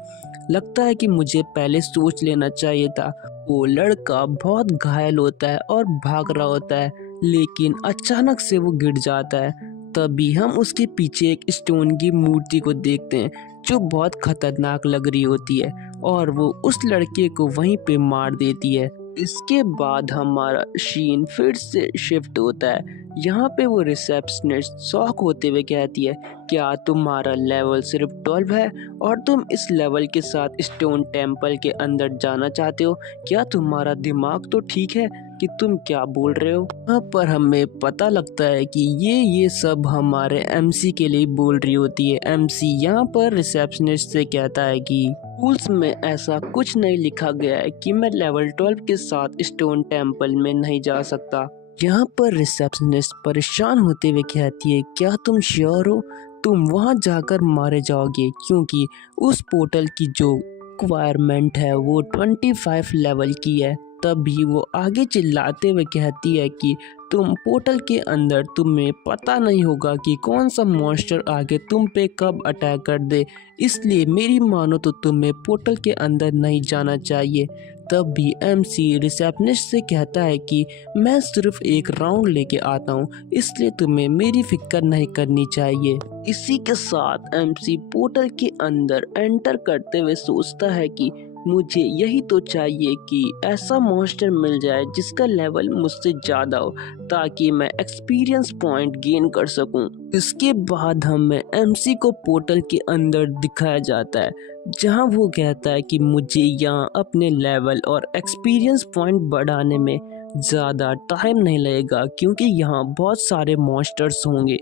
लगता है कि मुझे पहले सोच लेना चाहिए था। वो लड़का बहुत घायल होता है और भाग रहा होता है लेकिन अचानक से वो गिर जाता है। तभी हम उसके पीछे एक स्टोन की मूर्ति को देखते हैं जो बहुत खतरनाक लग रही होती है और वो उस लड़के को वहीं पे मार देती है। इसके बाद हमारा सीन फिर से शिफ्ट होता है। यहाँ पे वो रिसेप्शनिस्ट शॉक होते हुए कहती है क्या तुम्हारा लेवल सिर्फ 12 है और तुम इस लेवल के साथ स्टोन टेम्पल के अंदर जाना चाहते हो? क्या तुम्हारा दिमाग तो ठीक है कि तुम क्या बोल रहे हो? यहाँ पर हमें पता लगता है कि ये सब हमारे एमसी के लिए बोल रही होती है। एमसी यहाँ पर रिसेप्शनिस्ट से कहता है कि रूल्स में ऐसा कुछ नहीं लिखा गया है कि मैं लेवल 12 के साथ स्टोन टेम्पल में नहीं जा सकता। यहाँ पर रिसेप्शनिस्ट परेशान होते हुए कहती है क्या तुम श्योर हो? तुम वहाँ जाकर मारे जाओगे क्योंकि उस पोर्टल की जो रिक्वायरमेंट है वो 25 लेवल की है। तभी वो आगे चिल्लाते हुए कहती है कि तुम पोर्टल के अंदर तुम्हें पता नहीं होगा कि कौन सा मॉन्स्टर आगे तुम पे कब अटैक कर दे, इसलिए मेरी मानो तो तुम्हें पोर्टल के अंदर नहीं जाना चाहिए। तब भी एमसी रिसेप्शनिस्ट से कहता है कि मैं सिर्फ एक राउंड लेके आता हूँ, इसलिए तुम्हें मेरी फिक्र नहीं करनी चाहिए। इसी के साथ एमसी पोर्टल के अंदर एंटर करते हुए सोचता है कि मुझे यही तो चाहिए कि ऐसा मॉन्स्टर मिल जाए जिसका लेवल मुझसे ज़्यादा हो ताकि मैं एक्सपीरियंस पॉइंट गेन कर सकूं। इसके बाद हमें एमसी को पोर्टल के अंदर दिखाया जाता है जहां वो कहता है कि मुझे यहाँ अपने लेवल और एक्सपीरियंस पॉइंट बढ़ाने में ज़्यादा टाइम नहीं लगेगा क्योंकि यहाँ बहुत सारे मॉन्स्टर्स होंगे।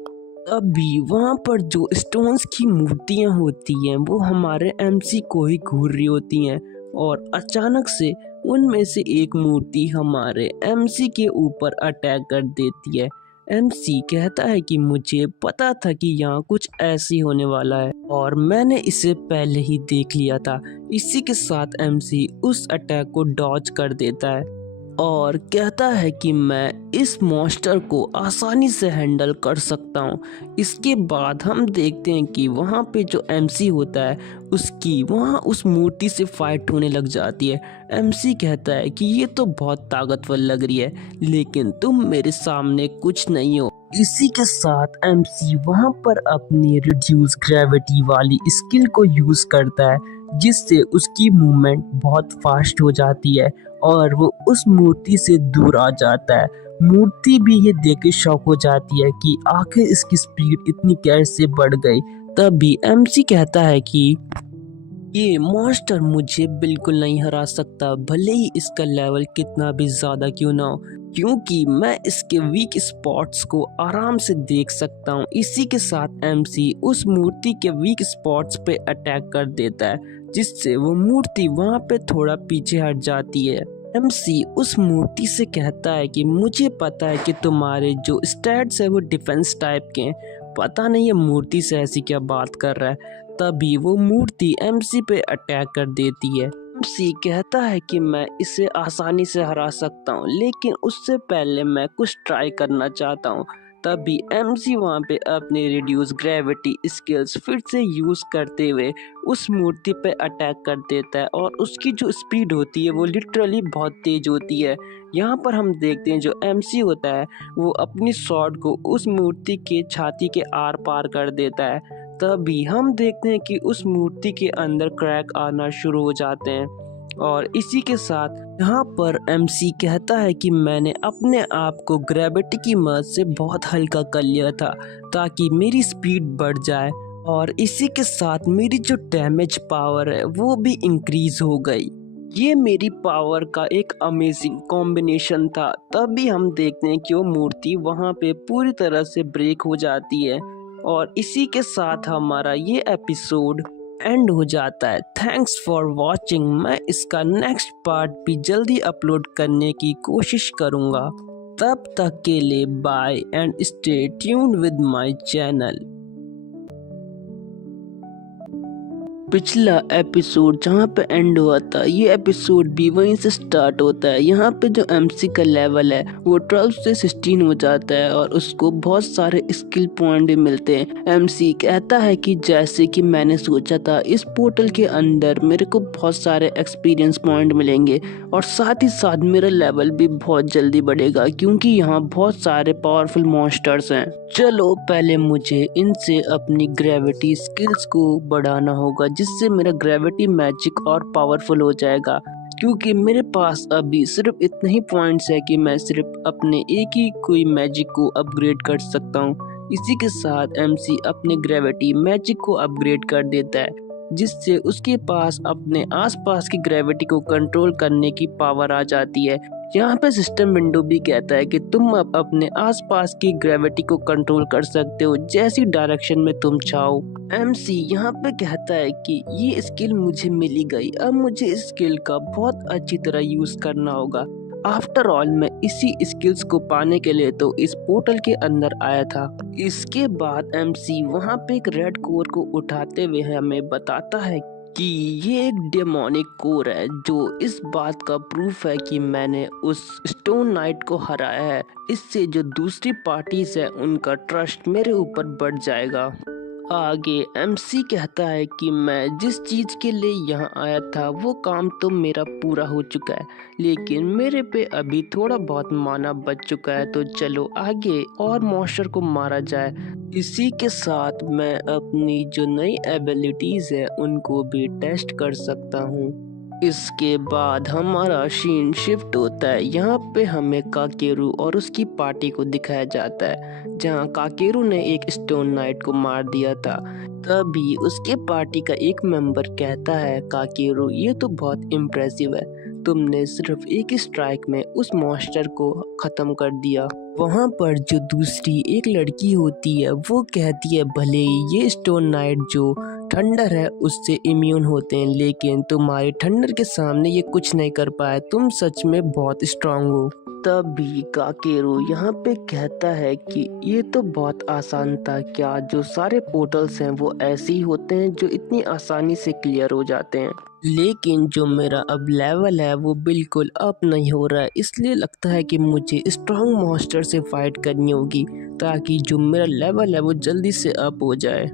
अभी वहाँ पर जो स्टोन्स की मूर्तियाँ होती हैं वो हमारे एमसी को ही घूर रही होती हैं और अचानक से उनमें से एक मूर्ति हमारे एमसी के ऊपर अटैक कर देती है। एमसी कहता है कि मुझे पता था कि यहाँ कुछ ऐसी होने वाला है और मैंने इसे पहले ही देख लिया था। इसी के साथ एमसी उस अटैक को डॉज कर देता है और कहता है कि मैं इस मॉन्स्टर को आसानी से हैंडल कर सकता हूँ। इसके बाद हम देखते हैं कि वहाँ पे जो एमसी होता है उसकी वहाँ उस मूर्ति से फाइट होने लग जाती है। एमसी कहता है कि ये तो बहुत ताकतवर लग रही है लेकिन तुम मेरे सामने कुछ नहीं हो। इसी के साथ एमसी वहाँ पर अपनी रिड्यूस ग्रेविटी वाली स्किल को यूज करता है जिससे उसकी मूवमेंट बहुत फास्ट हो जाती है और वो उस मूर्ति से दूर आ जाता है। मूर्ति भी ये देख के शॉक हो जाती है कि आखिर इसकी स्पीड इतनी कैसे बढ़ गई। तभी एमसी कहता है कि ये मॉन्स्टर मुझे बिल्कुल नहीं हरा सकता, भले ही इसका लेवल कितना भी ज़्यादा क्यों ना हो, क्योंकि मैं इसके वीक स्पॉट्स को आराम से देख सकता हूँ। इसी के साथ एमसी उस मूर्ति के वीक स्पॉट्स पे अटैक कर देता है जिससे वो मूर्ति वहाँ पे थोड़ा पीछे हट जाती है। एमसी उस मूर्ति से कहता है कि मुझे पता है कि तुम्हारे जो स्टैट्स है वो डिफेंस टाइप के हैं, पता नहीं ये मूर्ति से ऐसी क्या बात कर रहा है। तभी वो मूर्ति एमसी पे अटैक कर देती है। एमसी कहता है कि मैं इसे आसानी से हरा सकता हूँ लेकिन उससे पहले मैं कुछ ट्राई करना चाहता हूँ। तभी एमसी वहाँ पे अपनी रिड्यूस ग्रेविटी स्किल्स फिर से यूज़ करते हुए उस मूर्ति पे अटैक कर देता है और उसकी जो स्पीड होती है वो लिटरली बहुत तेज होती है। यहाँ पर हम देखते हैं जो एमसी होता है वो अपनी स्वॉर्ड को उस मूर्ति के छाती के आर पार कर देता है। तभी हम देखते हैं कि उस मूर्ति के अंदर क्रैक आना शुरू हो जाते हैं और इसी के साथ यहाँ पर एमसी कहता है कि मैंने अपने आप को ग्रेविटी की मदद से बहुत हल्का कर लिया था ताकि मेरी स्पीड बढ़ जाए और इसी के साथ मेरी जो डैमेज पावर है वो भी इंक्रीज हो गई। ये मेरी पावर का एक अमेजिंग कॉम्बिनेशन था। तभी हम देखते हैं कि वो मूर्ति वहाँ पे पूरी तरह से ब्रेक हो जाती है और इसी के साथ हमारा ये एपिसोड एंड हो जाता है। Thanks for watching. मैं इसका नेक्स्ट पार्ट भी जल्दी अपलोड करने की कोशिश करूँगा। तब तक के लिए bye and stay tuned with my channel. पिछला एपिसोड जहाँ पे एंड हुआ था, ये एपिसोड भी वहीं से स्टार्ट होता है। यहाँ पे जो एमसी का लेवल है वो 12 से 16 हो जाता है और उसको बहुत सारे स्किल पॉइंट भी मिलते हैं। एमसी कहता है कि जैसे कि मैंने सोचा था, इस पोर्टल के अंदर मेरे को बहुत सारे एक्सपीरियंस पॉइंट मिलेंगे और साथ ही साथ मेरा लेवल भी बहुत जल्दी बढ़ेगा क्योंकि यहाँ बहुत सारे पावरफुल मॉन्स्टर्स हैं। चलो पहले मुझे इनसे अपनी ग्रेविटी स्किल्स को बढ़ाना होगा जिससे मेरा ग्रेविटी मैजिक और पावरफुल हो जाएगा, क्योंकि मेरे पास अभी सिर्फ इतने ही पॉइंट्स है कि मैं सिर्फ अपने एक ही कोई मैजिक को अपग्रेड कर सकता हूँ। इसी के साथ एमसी अपने ग्रेविटी मैजिक को अपग्रेड कर देता है जिससे उसके पास अपने आसपास की ग्रेविटी को कंट्रोल करने की पावर आ जाती है। यहाँ पे सिस्टम विंडो भी कहता है कि तुम अब अपने आसपास की ग्रेविटी को कंट्रोल कर सकते हो जैसी डायरेक्शन में तुम चाहो। एमसी यहाँ पे कहता है कि ये स्किल मुझे मिली गई, अब मुझे इस स्किल का बहुत अच्छी तरह यूज करना होगा। आफ्टर ऑल मैं इसी स्किल्स को पाने के लिए तो इस पोर्टल के अंदर आया था। इसके बाद एमसी वहाँ पे एक रेड कोर को उठाते हुए हमें बताता है कि ये एक डेमोनिक कोर है जो इस बात का प्रूफ है कि मैंने उस स्टोन नाइट को हराया है। इससे जो दूसरी पार्टीज है उनका ट्रस्ट मेरे ऊपर बढ़ जाएगा। आगे एमसी कहता है कि मैं जिस चीज के लिए यहाँ आया था वो काम तो मेरा पूरा हो चुका है, लेकिन मेरे पे अभी थोड़ा बहुत माना बच चुका है, तो चलो आगे और मॉन्स्टर को मारा जाए। इसी के साथ मैं अपनी जो नई एबिलिटीज है उनको भी टेस्ट कर सकता हूँ। इसके बाद हमारा सीन शिफ्ट होता है। यहाँ पे हमें काकेरू और उसकी पार्टी को दिखाया जाता है जहाँ काकेरू ने एक स्टोन नाइट को मार दिया था। तभी उसके पार्टी का एक मेंबर कहता है, काकेरू ये तो बहुत इम्प्रेसिव है, तुमने सिर्फ एक ही स्ट्राइक में उस मॉन्स्टर को खत्म कर दिया। वहाँ पर जो दूसरी एक लड़की होती है वो कहती है, भले ही ये स्टोन नाइट जो थंडर है उससे इम्यून होते हैं, लेकिन तुम्हारे थंडर के सामने ये कुछ नहीं कर पाए, तुम सच में बहुत स्ट्रांग हो। तभी काकेरू यहाँ पे कहता है कि ये तो बहुत आसान था, क्या जो सारे पोर्टल्स हैं वो ऐसे ही होते हैं जो इतनी आसानी से क्लियर हो जाते हैं, लेकिन जो मेरा अब लेवल है वो बिल्कुल अप नहीं हो रहा है, इसलिए लगता है कि मुझे स्ट्रांग मॉन्स्टर से फाइट करनी होगी ताकि जो मेरा लेवल है वो जल्दी से अप हो जाए।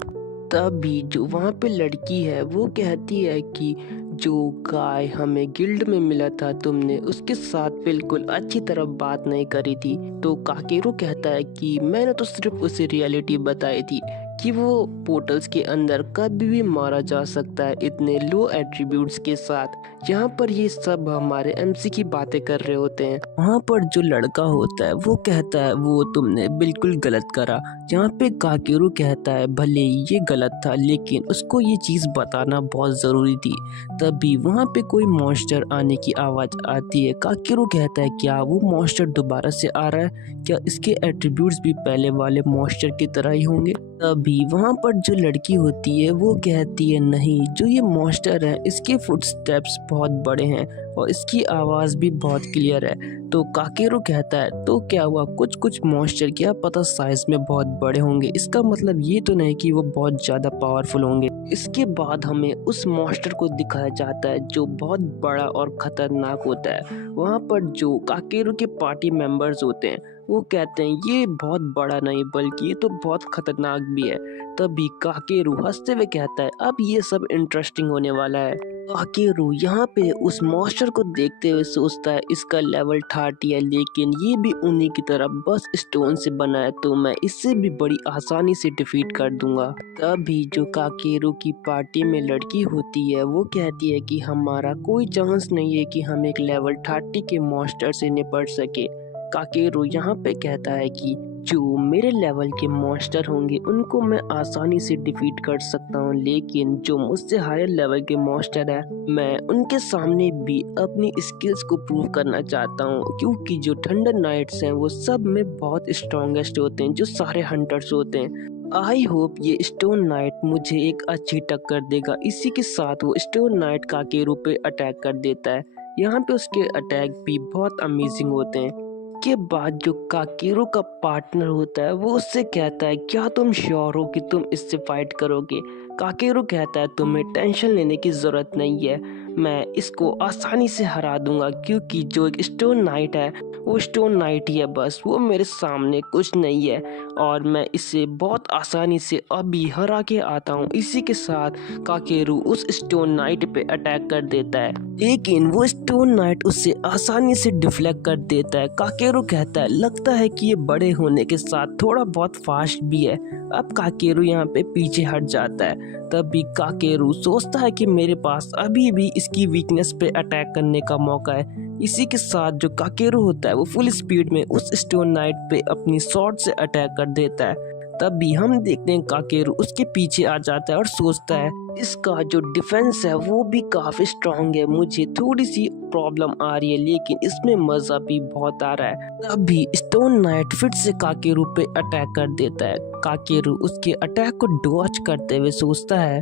तभी जो वहाँ पे लड़की है वो कहती है कि जो गाय हमें गिल्ड में मिला था तुमने उसके साथ बिल्कुल अच्छी तरह बात नहीं करी थी। तो काकेरू कहता है कि मैंने तो सिर्फ उसे रियलिटी बताई थी कि वो पोर्टल्स के अंदर कभी भी मारा जा सकता है इतने लो एट्रीब्यूट्स के साथ। यहाँ पर ये सब हमारे एमसी की बातें कर रहे होते हैं। वहाँ पर जो लड़का होता है वो कहता है वो तुमने बिल्कुल गलत करा। यहाँ पे काकेरू कहता है भले ये गलत था लेकिन उसको ये चीज़ बताना बहुत ज़रूरी थी। तभी वहाँ पे कोई मॉन्स्टर आने की आवाज़ आती है। काकेरू कहता है क्या वो मॉन्स्टर दोबारा से आ रहा है, क्या इसके एट्रीब्यूट्स भी पहले वाले मॉन्स्टर की तरह ही होंगे। तभी वहाँ पर जो लड़की होती है वो कहती है नहीं, जो ये मॉन्स्टर है इसके फुटस्टेप्स बहुत बड़े हैं और इसकी आवाज़ भी बहुत क्लियर है। तो काकेरू कहता है तो क्या हुआ, कुछ कुछ मॉन्स्टर क्या पता साइज में बहुत बड़े होंगे, इसका मतलब ये तो नहीं कि वो बहुत ज़्यादा पावरफुल होंगे। इसके बाद हमें उस मॉन्स्टर को दिखाया जाता है जो बहुत बड़ा और खतरनाक होता है। वहाँ पर जो काकेरू के पार्टी मेंबर्स होते हैं वो कहते हैं ये बहुत बड़ा नहीं बल्कि ये तो बहुत खतरनाक भी है। तभी काकेरू हंसते हुए कहता है अब ये सब इंटरेस्टिंग होने वाला है। काकेरू यहाँ पे उस मॉन्स्टर को देखते हुए सोचता है इसका लेवल 30 है, लेकिन ये भी उन्हीं की तरह बस स्टोन से बना है, तो मैं इससे भी बड़ी आसानी से डिफीट कर दूंगा। तभी जो काकेरू की पार्टी में लड़की होती है वो कहती है कि हमारा कोई चांस नहीं है कि हम एक लेवल 30 के मॉन्स्टर से निपट सके। काकेरू यहाँ पे कहता है कि जो मेरे लेवल के मॉन्स्टर होंगे उनको मैं आसानी से डिफीट कर सकता हूँ, लेकिन जो मुझसे हायर लेवल के मॉन्स्टर है मैं उनके सामने भी अपनी स्किल्स को प्रूव करना चाहता हूँ, क्योंकि जो थंडर नाइट्स हैं वो सब में बहुत स्ट्रॉन्गेस्ट होते हैं, जो सारे हंटर्स होते हैं। आई होप ये स्टोन नाइट मुझे एक अच्छी टक्कर देगा। इसी के साथ वो स्टोन नाइट काकेरू पे अटैक कर देता है। यहाँ पे उसके अटैक भी बहुत अमेजिंग होते हैं। के बाद जो काकेरू का पार्टनर होता है वो उससे कहता है क्या तुम श्योर हो कि तुम इससे फाइट करोगे। काकेरू कहता है तुम्हें टेंशन लेने की ज़रूरत नहीं है, मैं इसको आसानी से हरा दूंगा क्योंकि जो एक स्टोन नाइट है वो स्टोन नाइट ही है, बस वो मेरे सामने कुछ नहीं है और मैं इसे बहुत आसानी से अभी हरा के आता हूँ। इसी के साथ काकेरू उस स्टोन नाइट पे अटैक कर देता है, लेकिन वो स्टोन नाइट उससे आसानी से डिफ्लेक्ट कर देता है। काकेरू कहता है लगता है कि ये बड़े होने के साथ थोड़ा बहुत फास्ट भी है। अब काकेरू यहाँ पे पीछे हट जाता है। तभी काकेरू सोचता है कि मेरे पास अभी भी इसकी वीकनेस पे अटैक करने का मौका है। इसी के साथ जो काकेरू होता है वो फुल स्पीड में उस स्टोन नाइट पे अपनी स्वॉर्ड से अटैक कर देता है। तभी हम देखते हैं काकेरू उसके पीछे आ जाता है और सोचता है इसका जो डिफेंस है वो भी काफी स्ट्रांग है, मुझे थोड़ी सी प्रॉब्लम आ रही है लेकिन इसमें मजा भी बहुत आ रहा है। तभी स्टोन नाइट फिर से काकेरू पे अटैक कर देता है। काकेरू उसके अटैक को डॉज करते हुए सोचता है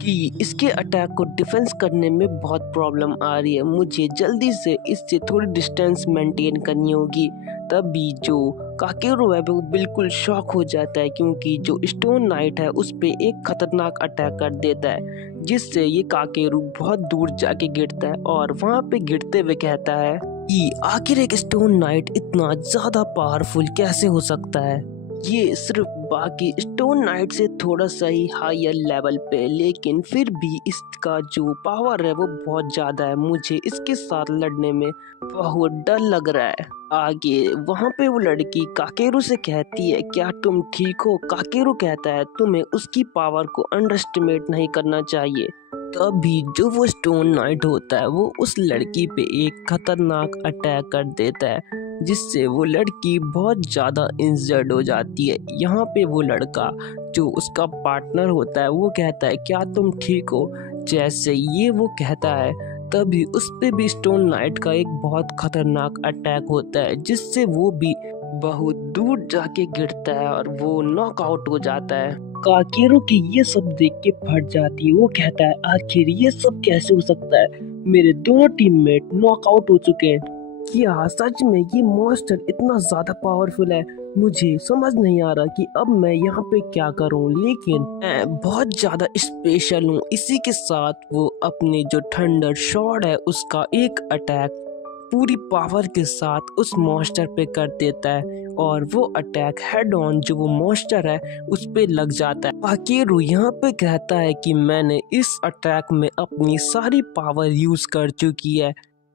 कि इसके अटैक को डिफेंस करने में बहुत प्रॉब्लम आ रही है, मुझे जल्दी से इससे थोड़ी डिस्टेंस मेंटेन करनी होगी। तभी जो काकेरू है वो बिल्कुल शॉक हो जाता है क्योंकि जो स्टोन नाइट है उस पे एक खतरनाक अटैक कर देता है, जिससे ये काकेरू बहुत दूर जाके गिरता है और वहाँ पे गिरते हुए कहता है कि आखिर एक स्टोन नाइट इतना ज़्यादा पावरफुल कैसे हो सकता है। ये सिर्फ बाकी स्टोन नाइट से थोड़ा सा ही हायर लेवल पे, लेकिन फिर भी इसका जो पावर है वो बहुत ज़्यादा है, मुझे इसके साथ लड़ने में बहुत डर लग रहा है। आगे वहाँ पे वो लड़की काकेरू से कहती है क्या तुम ठीक हो? काकेरू कहता है तुम्हें उसकी पावर को अंडर एस्टिमेट नहीं करना चाहिए। तभी जो वो स्टोन नाइट होता है वो उस लड़की पे एक खतरनाक अटैक कर देता है, जिससे वो लड़की बहुत ज़्यादा इंजर्ड हो जाती है। यहाँ पे वो लड़का जो उसका पार्टनर होता है वो कहता है क्या तुम ठीक हो? जैसे ये वो कहता है तभी उस पे भी स्टोन नाइट का एक बहुत खतरनाक अटैक होता है, जिससे वो भी बहुत दूर जाके गिरता है और वो नॉकआउट हो जाता है। काकेरू की ये सब देख के फट जाती है, वो कहता है आखिर ये सब कैसे हो सकता है, मेरे दोनों टीममेट नॉकआउट हो चुके हैं, क्या सच में ये मॉन्स्टर इतना ज्यादा पावरफुल है? मुझे समझ नहीं आ रहा कि अब मैं यहाँ पे क्या करूँ, लेकिन मैं बहुत ज्यादा स्पेशल हूँ। इसी के साथ वो अपने जो थंडर शॉट है उसका एक अटैक पूरी पावर के साथ उस मॉन्स्टर पे कर देता है और वो अटैक हेड ऑन जो वो मॉन्स्टर है उस पे लग जाता है। काकेरू यहाँ पे कहता है कि मैंने इस अटैक में अपनी सारी पावर यूज कर चुकी है।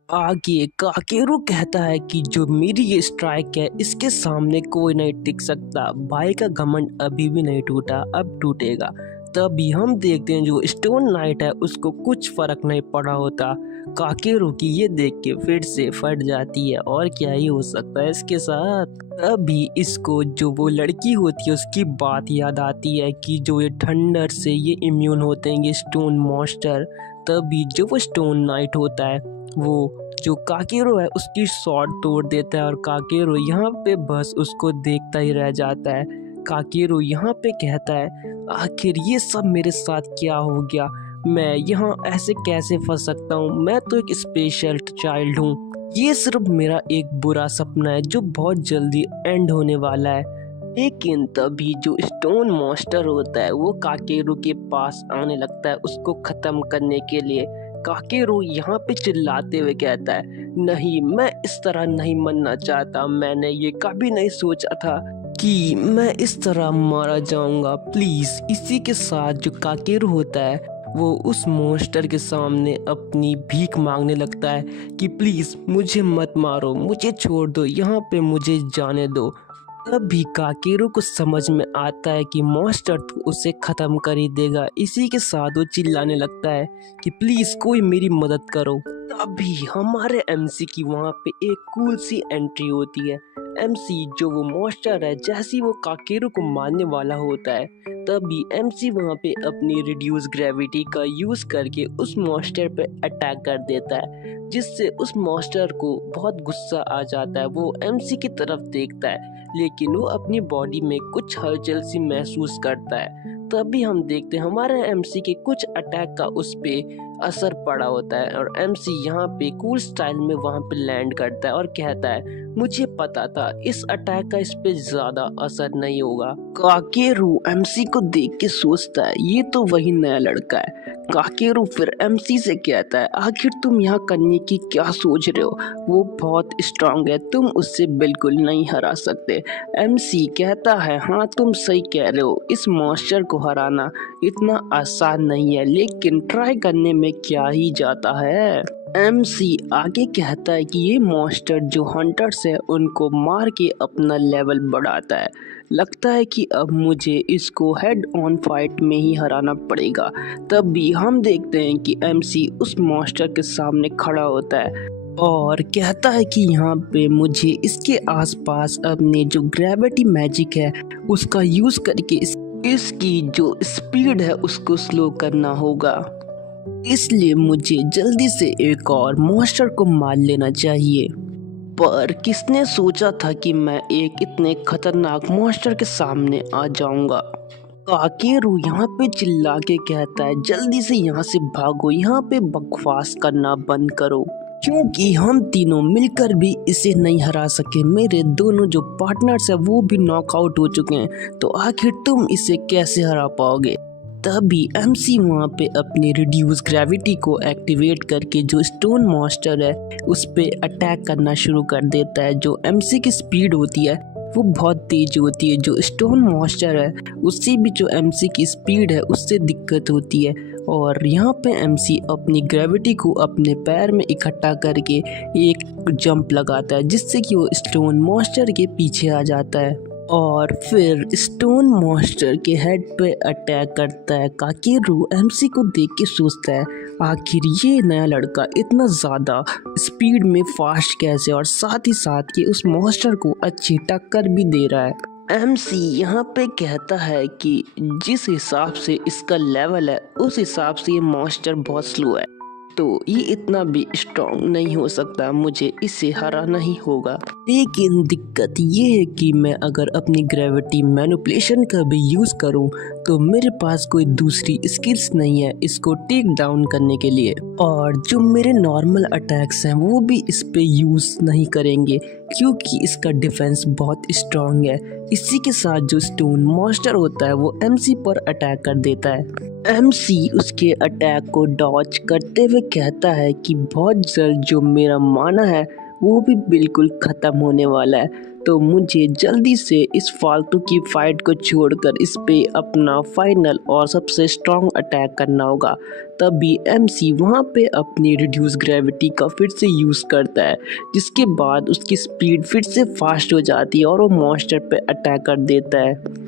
आगे काकेरू कहता है कि जो मेरी ये स्ट्राइक है इसके सामने कोई नहीं टिक सकता, भाई का घमंड अभी भी नहीं टूटा, अब टूटेगा। तभी हम देखते हैं जो स्टोन नाइट है उसको कुछ फर्क नहीं पड़ा होता। काकेरू की ये देख के फिर से फट जाती है और क्या ही हो सकता है इसके साथ। तभी इसको जो वो लड़की होती है उसकी बात याद आती है कि जो ये थंडर से ये इम्यून होते हैं ये स्टोन मॉन्स्टर। तभी जो वो स्टोन नाइट होता है वो जो काकेरू है उसकी शॉर्ट तोड़ देता है और काकेरू यहाँ पे बस उसको देखता ही रह जाता है। काकेरू यहाँ पे कहता है आखिर ये सब मेरे साथ क्या हो गया, मैं यहाँ ऐसे कैसे फंस सकता हूँ, मैं तो एक स्पेशल चाइल्ड हूँ, ये सिर्फ मेरा एक बुरा सपना है जो बहुत जल्दी एंड होने वाला है। लेकिन तभी जो स्टोन मॉन्स्टर होता है वो काकेरू के पास आने लगता है उसको खत्म करने के लिए। काकेरू यहाँ पे चिल्लाते हुए कहता है नहीं, मैं इस तरह नहीं मरना चाहता, मैंने ये कभी नहीं सोचा था कि मैं इस तरह मारा जाऊंगा, प्लीज। इसी के साथ जो काकेरू होता है वो उस मॉन्स्टर के सामने अपनी भीख मांगने लगता है कि प्लीज मुझे मत मारो, मुझे छोड़ दो, यहाँ पे मुझे जाने दो। तभी काकेरू को समझ में आता है कि मॉन्स्टर तो उसे खत्म कर ही देगा। इसी के साथ वो चिल्लाने लगता है कि प्लीज कोई मेरी मदद करो। तभी हमारे एमसी की वहाँ पे एक कूल सी एंट्री होती है। एमसी जो वो मॉन्स्टर है जैसे वो काकेरू को मारने वाला होता है तभी एमसी वहाँ पे अपनी रिड्यूस ग्रेविटी का यूज करके उस मॉन्स्टर पे अटैक कर देता है, जिससे उस मॉन्स्टर को बहुत गुस्सा आ जाता है। वो एमसी की तरफ देखता है लेकिन वो अपनी बॉडी में कुछ हलचल सी महसूस करता है। तभी हम देखते हैं हमारे एमसी के कुछ अटैक का उस पे असर पड़ा होता है और एमसी यहाँ पे कूल स्टाइल में वहाँ पे लैंड करता है और कहता है मुझे पता था इस अटैक का इस पे ज्यादा असर नहीं होगा। काकेरू एमसी को देख के सोचता है ये तो वही नया लड़का है। काकेरू फिर एमसी से कहता है आखिर तुम यहाँ करने की क्या सोच रहे हो, वो बहुत स्ट्रांग है, तुम उससे बिल्कुल नहीं हरा सकते। एमसी कहता है हाँ तुम सही कह रहे हो, इस मॉन्स्टर को हराना इतना आसान नहीं है, लेकिन ट्राई करने में क्या ही जाता है। एमसी आगे कहता है कि ये मॉन्स्टर जो हंटर्स है उनको मार के अपना लेवल बढ़ाता है। लगता है कि अब मुझे इसको हेड ऑन फाइट में ही हराना पड़ेगा। तब भी हम देखते हैं कि एमसी उस मॉन्स्टर के सामने खड़ा होता है और कहता है कि यहाँ पे मुझे इसके आसपास अपने जो ग्रेविटी मैजिक है उसका यूज करके इसकी जो स्पीड है उसको स्लो करना होगा। इसलिए मुझे जल्दी से एक और मॉन्स्टर को मार लेना चाहिए। पर किसने सोचा था कि मैं एक इतने खतरनाक मॉन्स्टर के सामने आ जाऊंगा। काकेरू यहाँ पे चिल्ला के कहता है जल्दी से यहाँ से भागो, यहाँ पे बकवास करना बंद करो, क्योंकि हम तीनों मिलकर भी इसे नहीं हरा सके। मेरे दोनों जो पार्टनर्स है वो भी नॉकआउट हो चुके हैं, तो आखिर तुम इसे कैसे हरा पाओगे। तभी एमसी वहाँ पे अपनी रिड्यूस ग्रेविटी को एक्टिवेट करके जो स्टोन मॉन्स्टर है उस पे अटैक करना शुरू कर देता है। जो एमसी की स्पीड होती है वो बहुत तेज होती है, जो स्टोन मॉन्स्टर है उससे भी जो एमसी की स्पीड है उससे दिक्कत होती है। और यहाँ पे एमसी अपनी ग्रेविटी को अपने पैर में इकट्ठा करके एक जंप लगाता है जिससे कि वो स्टोन मॉन्स्टर के पीछे आ जाता है और फिर स्टोन मॉन्स्टर के हेड पे अटैक करता है। काकेरू एमसी को देख के सोचता है आखिर ये नया लड़का इतना ज़्यादा स्पीड में फास्ट कैसे, और साथ ही साथ ये उस मॉन्स्टर को अच्छी टक्कर भी दे रहा है। एमसी यहाँ पे कहता है कि जिस हिसाब से इसका लेवल है उस हिसाब से ये मॉन्स्टर बहुत स्लो है, तो ये इतना भी स्ट्रॉन्ग नहीं हो सकता, मुझे इसे हराना ही होगा। लेकिन दिक्कत ये है कि मैं अगर अपनी ग्रेविटी मैनिपुलेशन का भी यूज़ करूं तो मेरे पास कोई दूसरी स्किल्स नहीं है इसको टेक डाउन करने के लिए, और जो मेरे नॉर्मल अटैक्स हैं वो भी इस पे यूज़ नहीं करेंगे क्योंकि इसका डिफेंस बहुत स्ट्रॉन्ग है। इसी के साथ जो स्टोन मॉन्स्टर होता है वो एमसी पर अटैक कर देता है। एमसी उसके अटैक को डॉज करते हुए कहता है कि बहुत जल्द जो मेरा माना है वो भी बिल्कुल ख़त्म होने वाला है, तो मुझे जल्दी से इस फालतू की फाइट को छोड़कर इस पे अपना फाइनल और सबसे स्ट्रॉन्ग अटैक करना होगा। तभी एमसी वहाँ पे अपनी रिड्यूस ग्रेविटी का फिर से यूज़ करता है, जिसके बाद उसकी स्पीड फिर से फास्ट हो जाती है और वो मॉन्स्टर पे अटैक कर देता है।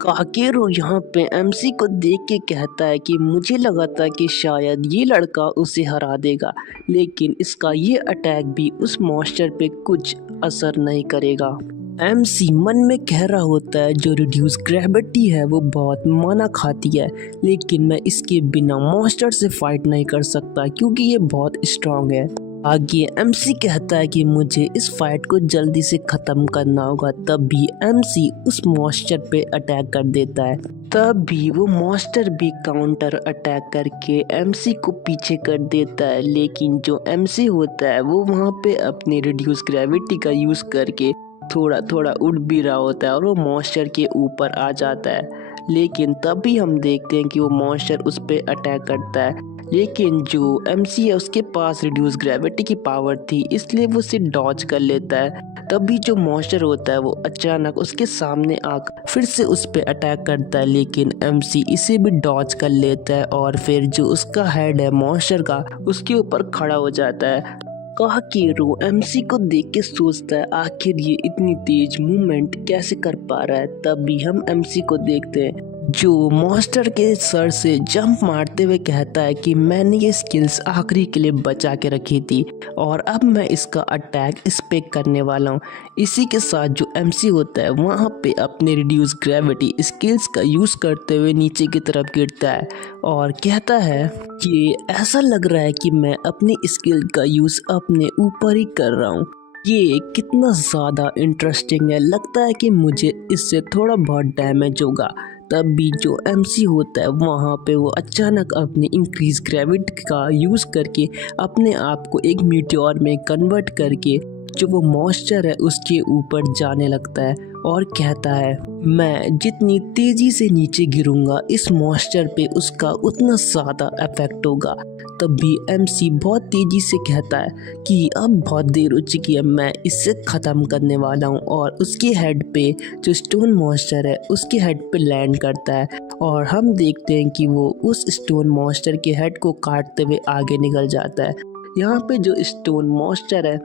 काकेरू यहाँ पे एमसी को देख के कहता है कि मुझे लगा था कि शायद ये लड़का उसे हरा देगा, लेकिन इसका ये अटैक भी उस मॉन्स्टर पे कुछ असर नहीं करेगा। एमसी मन में कह रहा होता है जो रिड्यूस ग्रेविटी है वो बहुत माना खाती है, लेकिन मैं इसके बिना मॉन्स्टर से फाइट नहीं कर सकता क्योंकि ये बहुत स्ट्रांग है। आगे एमसी कहता है कि मुझे इस फाइट को जल्दी से ख़त्म करना होगा। तब भी एमसी उस मॉन्स्टर पे अटैक कर देता है। तब भी वो मॉन्स्टर भी काउंटर अटैक करके एमसी को पीछे कर देता है, लेकिन जो एमसी होता है वो वहाँ पे अपनी रिड्यूस ग्रेविटी का यूज़ करके थोड़ा थोड़ा उड़ भी रहा होता है और वो मॉन्स्टर के ऊपर आ जाता है। लेकिन तब भी हम देखते हैं कि वो मॉन्स्टर उस पर अटैक करता है, लेकिन जो एमसी है उसके पास रिड्यूस ग्रेविटी की पावर थी इसलिए वो उसे डॉज कर लेता है। तभी जो मॉन्स्टर होता है वो अचानक उसके सामने आकर फिर से उस पर अटैक करता है, लेकिन एमसी इसे भी डॉज कर लेता है और फिर जो उसका हेड है मॉन्स्टर का उसके ऊपर खड़ा हो जाता है। काकेरू एमसी को देख के सोचता है आखिर ये इतनी तेज मूवमेंट कैसे कर पा रहा है। तभी हम एमसी को देखते हैं जो मॉन्स्टर के सर से जंप मारते हुए कहता है कि मैंने ये स्किल्स आखिरी के लिए बचा के रखी थी और अब मैं इसका अटैक इस पे करने वाला हूँ। इसी के साथ जो एमसी होता है वहाँ पे अपने रिड्यूस ग्रेविटी स्किल्स का यूज़ करते हुए नीचे की तरफ गिरता है और कहता है कि ऐसा लग रहा है कि मैं अपनी स्किल का यूज़ अपने ऊपर ही कर रहा हूँ। ये कितना ज़्यादा इंटरेस्टिंग है, लगता है कि मुझे इससे थोड़ा बहुत डैमेज होगा। तब भी जो एमसी होता है वहाँ पे वो अचानक अपनी इंक्रीज ग्रेविटी का यूज़ करके अपने आप को एक मीटियोर में कन्वर्ट करके जो वो मॉन्स्टर है उसके ऊपर जाने लगता है और कहता है मैं जितनी तेजी से नीचे गिरूंगा इस मॉन्स्टर पे उसका उतना ज़्यादा इफेक्ट होगा। तभी एमसी बहुत तेजी से कहता है कि अब बहुत देर हो चुकी है, मैं इसे ख़त्म करने वाला हूँ, और उसके हेड पे जो स्टोन मॉन्स्टर है उसके हेड पे लैंड करता है और हम देखते हैं कि वो उस स्टोन मॉन्स्टर के हेड को काटते हुए आगे निकल जाता है। यहाँ पे जो स्टोन मॉन्स्टर है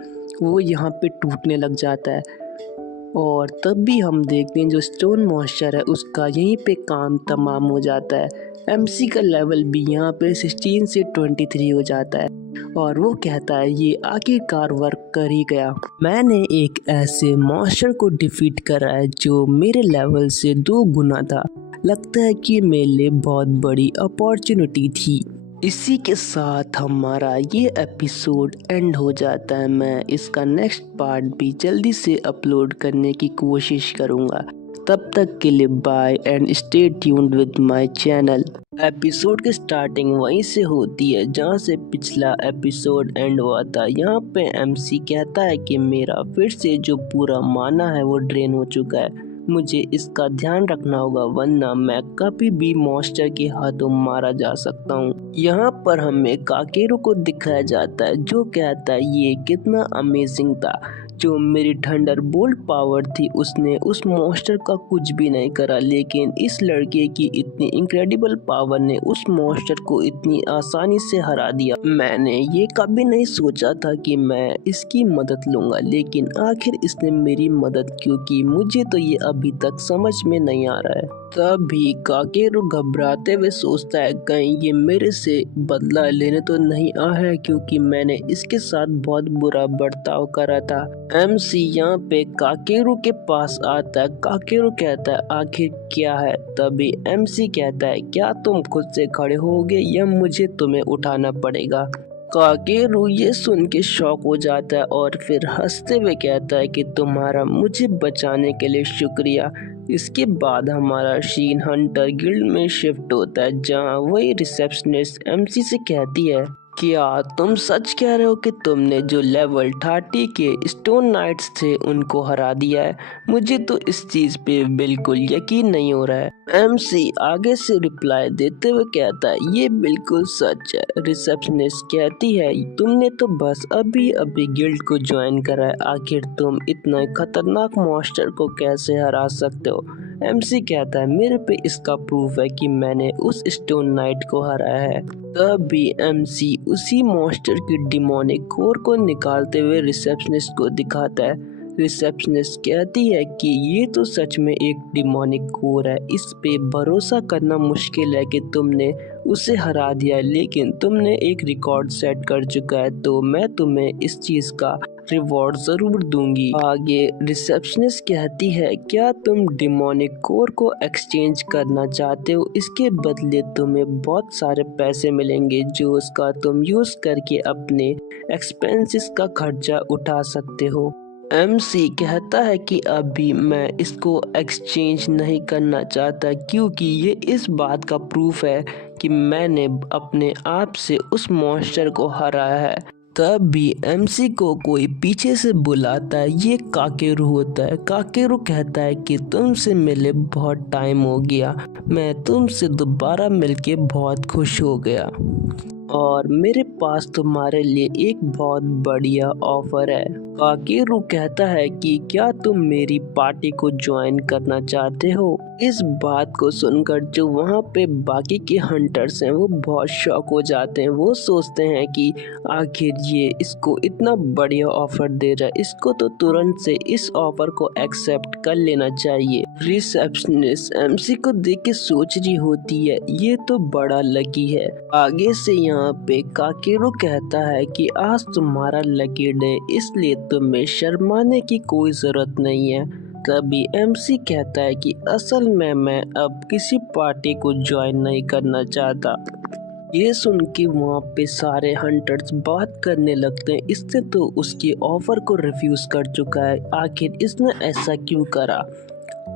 वो यहाँ पे टूटने लग जाता है और तब भी हम देखते हैं जो स्टोन मॉन्स्टर है उसका यहीं पे काम तमाम हो जाता है। एमसी का लेवल भी यहाँ पे 16 से 23 हो जाता है और वो कहता है ये आखिरकार वर्क कर ही गया। मैंने एक ऐसे मॉन्स्टर को डिफीट करा है जो मेरे लेवल से 2 गुना था। लगता है कि मेरे लिए बहुत बड़ी अपॉर्चुनिटी थी। इसी के साथ हमारा ये एपिसोड एंड हो जाता है। मैं इसका नेक्स्ट पार्ट भी जल्दी से अपलोड करने की कोशिश करूँगा। तब तक के लिए bye and stay tuned with my channel. Episode की स्टार्टिंग वहीं से होती है जहां से पिछला एपिसोड एंड हुआ था। यहाँ पे एमसी कहता है कि मेरा फिर से जो पूरा माना है वो ड्रेन हो चुका है, मुझे इसका ध्यान रखना होगा वरना मैं कभी भी मॉन्स्टर के हाथों मारा जा सकता हूँ। यहाँ पर हमें काकेरू को दिखाया जाता है जो कहता है ये कितना अमेजिंग था, जो मेरी थंडर बोल्ट पावर थी उसने उस मॉन्स्टर का कुछ भी नहीं करा, लेकिन इस लड़के की इतनी इनक्रेडिबल पावर ने उस मॉन्स्टर को इतनी आसानी से हरा दिया। मैंने ये कभी नहीं सोचा था कि मैं इसकी मदद लूँगा, लेकिन आखिर इसने मेरी मदद क्यों की, मुझे तो ये अभी तक समझ में नहीं आ रहा है। तभी काकेरू घबराते हुए सोचता है कहीं ये मेरे से बदला लेने तो नहीं आया है, क्योंकि मैंने इसके साथ बहुत बुरा बर्ताव करा था। एमसी यहाँ पे काकेरू के पास आता है। काकेरू कहता है आखिर क्या है। तभी एमसी कहता है क्या तुम खुद से खड़े होगे या मुझे तुम्हें उठाना पड़ेगा। काकेरू ये सुन के शॉक हो जाता है और फिर हंसते हुए कहता है कि तुम्हारा मुझे बचाने के लिए शुक्रिया। इसके बाद हमारा सीन हंटर गिल्ड में शिफ्ट होता है जहां वही रिसेप्शनिस्ट एमसी से कहती है क्या तुम सच कह रहे हो कि तुमने जो लेवल 30 के स्टोन नाइट्स थे उनको हरा दिया है? मुझे तो इस चीज़ पे बिल्कुल यकीन नहीं हो रहा है। एमसी आगे से रिप्लाई देते हुए कहता है ये बिल्कुल सच है। रिसेप्शनिस्ट कहती है तुमने तो बस अभी अभी गिल्ड को ज्वाइन करा है, आखिर तुम इतना खतरनाक मॉन्स्टर को कैसे हरा सकते हो? एमसी कहता है मेरे पे इसका प्रूफ है कि मैंने उस स्टोन नाइट को हराया है। तभी एमसी उसी मॉन्स्टर की डिमोनिक कोर को निकालते हुए रिसेप्शनिस्ट को दिखाता है। रिसेप्शनिस्ट कहती है कि ये तो सच में एक डिमोनिक कोर है, इस पे भरोसा करना मुश्किल है कि तुमने उसे हरा दिया, लेकिन तुमने एक रिकॉर्ड सेट कर चुका है तो मैं तुम्हें इस चीज़ का रिवॉर्ड ज़रूर दूंगी। आगे रिसेप्शनिस्ट कहती है क्या तुम डिमोनिक कोर को एक्सचेंज करना चाहते हो? इसके बदले तुम्हें बहुत सारे पैसे मिलेंगे जो उसका तुम यूज़ करके अपने एक्सपेंसेस का खर्चा उठा सकते हो। एमसी कहता है कि अभी मैं इसको एक्सचेंज नहीं करना चाहता क्योंकि ये इस बात का प्रूफ है कि मैंने अपने आप से उस मॉन्स्टर को हराया है। तब भी एमसी को कोई पीछे से बुलाता है, ये काकेरू होता है। काकेरू कहता है कि तुमसे मिले बहुत टाइम हो गया, मैं तुमसे दोबारा मिलके बहुत खुश हो गया और मेरे पास तुम्हारे लिए एक बहुत बढ़िया ऑफर है। काकेरू कहता है कि क्या तुम मेरी पार्टी को ज्वाइन करना चाहते हो? इस बात को सुनकर जो वहाँ पे बाकी के हंटर्स हैं वो बहुत शॉक हो जाते हैं। वो सोचते हैं कि आखिर ये इसको इतना बढ़िया ऑफर दे रहा है, इसको तो तुरंत से इस ऑफर को एक्सेप्ट कर लेना चाहिए। रिसेप्शनिस्ट एमसी को देख के सोच रही होती है ये तो बड़ा लकी है। आगे से यहाँ पे काकेरू कहता है कि आज तुम्हारा लकी डे, इसलिए तुम्हें शर्माने की कोई जरूरत नहीं है। तभी एमसी कहता है कि असल में मैं अब किसी पार्टी को ज्वाइन नहीं करना चाहता। ये सुन के वहाँ पे सारे हंटर्स बात करने लगते हैं इसने तो उसके ऑफर को रिफ्यूज कर चुका है, आखिर इसने ऐसा क्यों करा?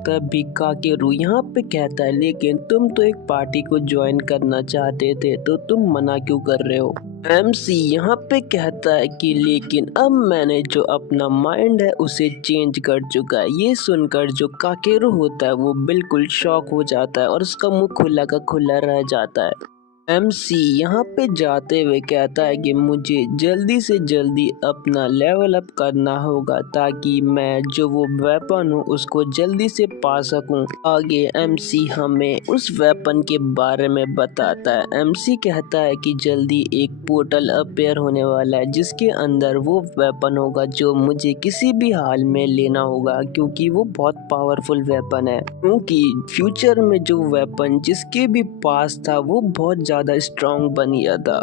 तभी काकेरू यहाँ पे कहता है लेकिन तुम तो एक पार्टी को ज्वाइन करना चाहते थे तो तुम मना क्यों कर रहे हो? एमसी यहाँ पे कहता है कि लेकिन अब मैंने जो अपना माइंड है उसे चेंज कर चुका है। ये सुनकर जो काकेरू होता है वो बिल्कुल शॉक हो जाता है और उसका मुंह खुला का खुला रह जाता है। एमसी यहाँ पे जाते हुए कहता है कि मुझे जल्दी से जल्दी अपना लेवल अप करना होगा ताकि मैं जो वो वेपन हूँ उसको जल्दी से पा सकूं। आगे एमसी हमें उस वेपन के बारे में बताता है। एमसी कहता है कि जल्दी एक पोर्टल अपीयर होने वाला है जिसके अंदर वो वेपन होगा जो मुझे किसी भी हाल में लेना होगा क्योंकि वो बहुत पावरफुल वेपन है। क्योंकि फ्यूचर में जो वेपन जिसके भी पास था वो बहुत ज्यादा स्ट्रांग बन गया था।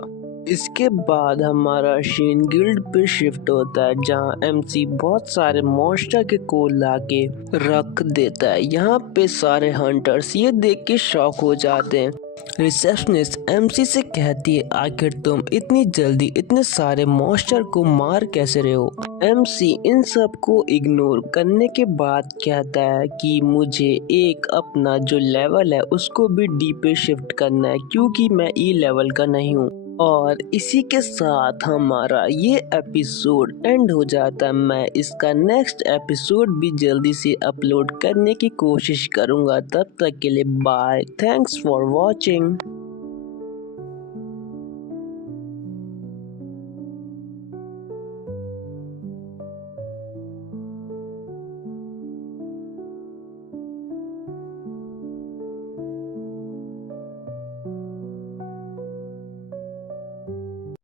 इसके बाद हमारा शीन गिल्ड पे शिफ्ट होता है जहां एमसी बहुत सारे मॉन्स्टर के को लाके रख देता है। यहाँ पे सारे हंटर्स ये देख के शॉक हो जाते हैं। रिसेप्शनिस्ट एमसी से कहती है आखिर तुम इतनी जल्दी इतने सारे मॉन्स्टर को मार कैसे रहे हो। एमसी इन सब को इग्नोर करने के बाद कहता है कि मुझे एक अपना जो लेवल है उसको भी डी पे शिफ्ट करना है क्योंकि मैं ई लेवल का नहीं हूँ। और इसी के साथ हमारा ये एपिसोड एंड हो जाता है। मैं इसका नेक्स्ट एपिसोड भी जल्दी से अपलोड करने की कोशिश करूँगा। तब तक के लिए bye, thanks for watching.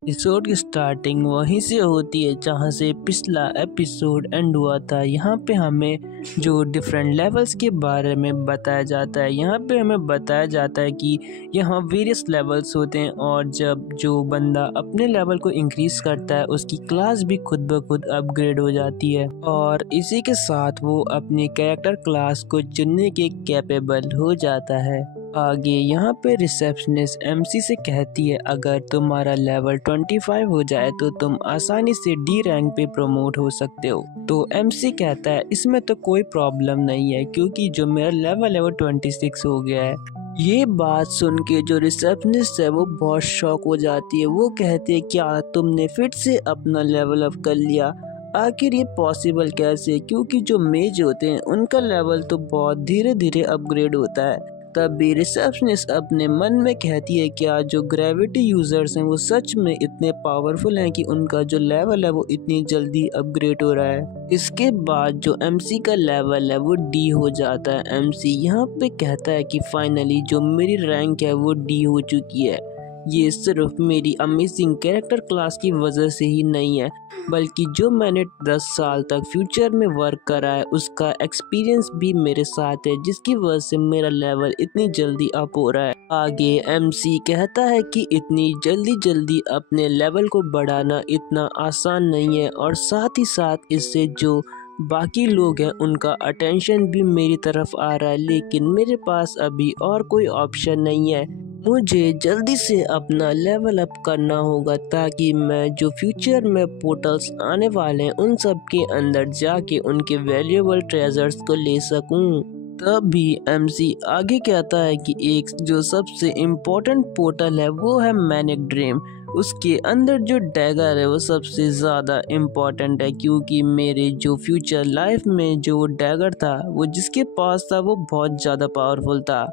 Episode की स्टार्टिंग वहीं से होती है जहां से पिछला एपिसोड एंड हुआ था। यहाँ पे हमें जो डिफरेंट लेवल्स के बारे में बताया जाता है। यहाँ पे हमें बताया जाता है कि यहाँ वेरियस लेवल्स होते हैं और जब जो बंदा अपने लेवल को इंक्रीज करता है उसकी क्लास भी खुद ब खुद अपग्रेड हो जाती है और इसी के साथ वो अपनी कैरेक्टर क्लास को चुनने के कैपेबल हो जाता है। आगे यहाँ पे रिसेप्शनिस्ट एमसी से कहती है अगर तुम्हारा लेवल 25 हो जाए तो तुम आसानी से डी रैंक पे प्रमोट हो सकते हो। तो एमसी कहता है इसमें तो कोई प्रॉब्लम नहीं है क्योंकि जो मेरा लेवल है वो 26 हो गया है। ये बात सुन के जो रिसेप्शनिस्ट है वो बहुत शॉक हो जाती है। वो कहते हैं क्या तुमने फिर से अपना लेवल अप कर लिया, आखिर ये पॉसिबल कैसे, क्योंकि जो मेज होते हैं उनका लेवल तो बहुत धीरे धीरे अपग्रेड होता है। तभी रिसेप्शनिस्ट अपने मन में कहती है क्या जो ग्रेविटी यूजर्स हैं वो सच में इतने पावरफुल हैं कि उनका जो लेवल है वो इतनी जल्दी अपग्रेड हो रहा है। इसके बाद जो एमसी का लेवल है वो डी हो जाता है। एमसी यहाँ पे कहता है कि फाइनली जो मेरी रैंक है वो डी हो चुकी है। ये सिर्फ मेरी अमेजिंग कैरेक्टर क्लास की वजह से ही नहीं है बल्कि जो मैंने 10 साल तक फ्यूचर में वर्क करा है उसका एक्सपीरियंस भी मेरे साथ है जिसकी वजह से मेरा लेवल इतनी जल्दी अप हो रहा है। आगे एमसी कहता है कि इतनी जल्दी अपने लेवल को बढ़ाना इतना आसान नहीं है और साथ ही साथ इससे जो बाकी लोग हैं उनका अटेंशन भी मेरी तरफ आ रहा है, लेकिन मेरे पास अभी और कोई ऑप्शन नहीं है। मुझे जल्दी से अपना लेवल अप करना होगा ताकि मैं जो फ्यूचर में पोर्टल्स आने वाले हैं उन सब के अंदर जाके उनके वैल्यूएबल ट्रेजर्स को ले सकूं। तभी एमसी आगे कहता है कि एक जो सबसे इम्पोर्टेंट पोर्टल है वो है मैनिक ड्रीम। उसके अंदर जो डैगर है वो सबसे ज़्यादा इम्पोर्टेंट है क्योंकि मेरे जो फ्यूचर लाइफ में जो वो डैगर था वो जिसके पास था वो बहुत ज़्यादा पावरफुल था।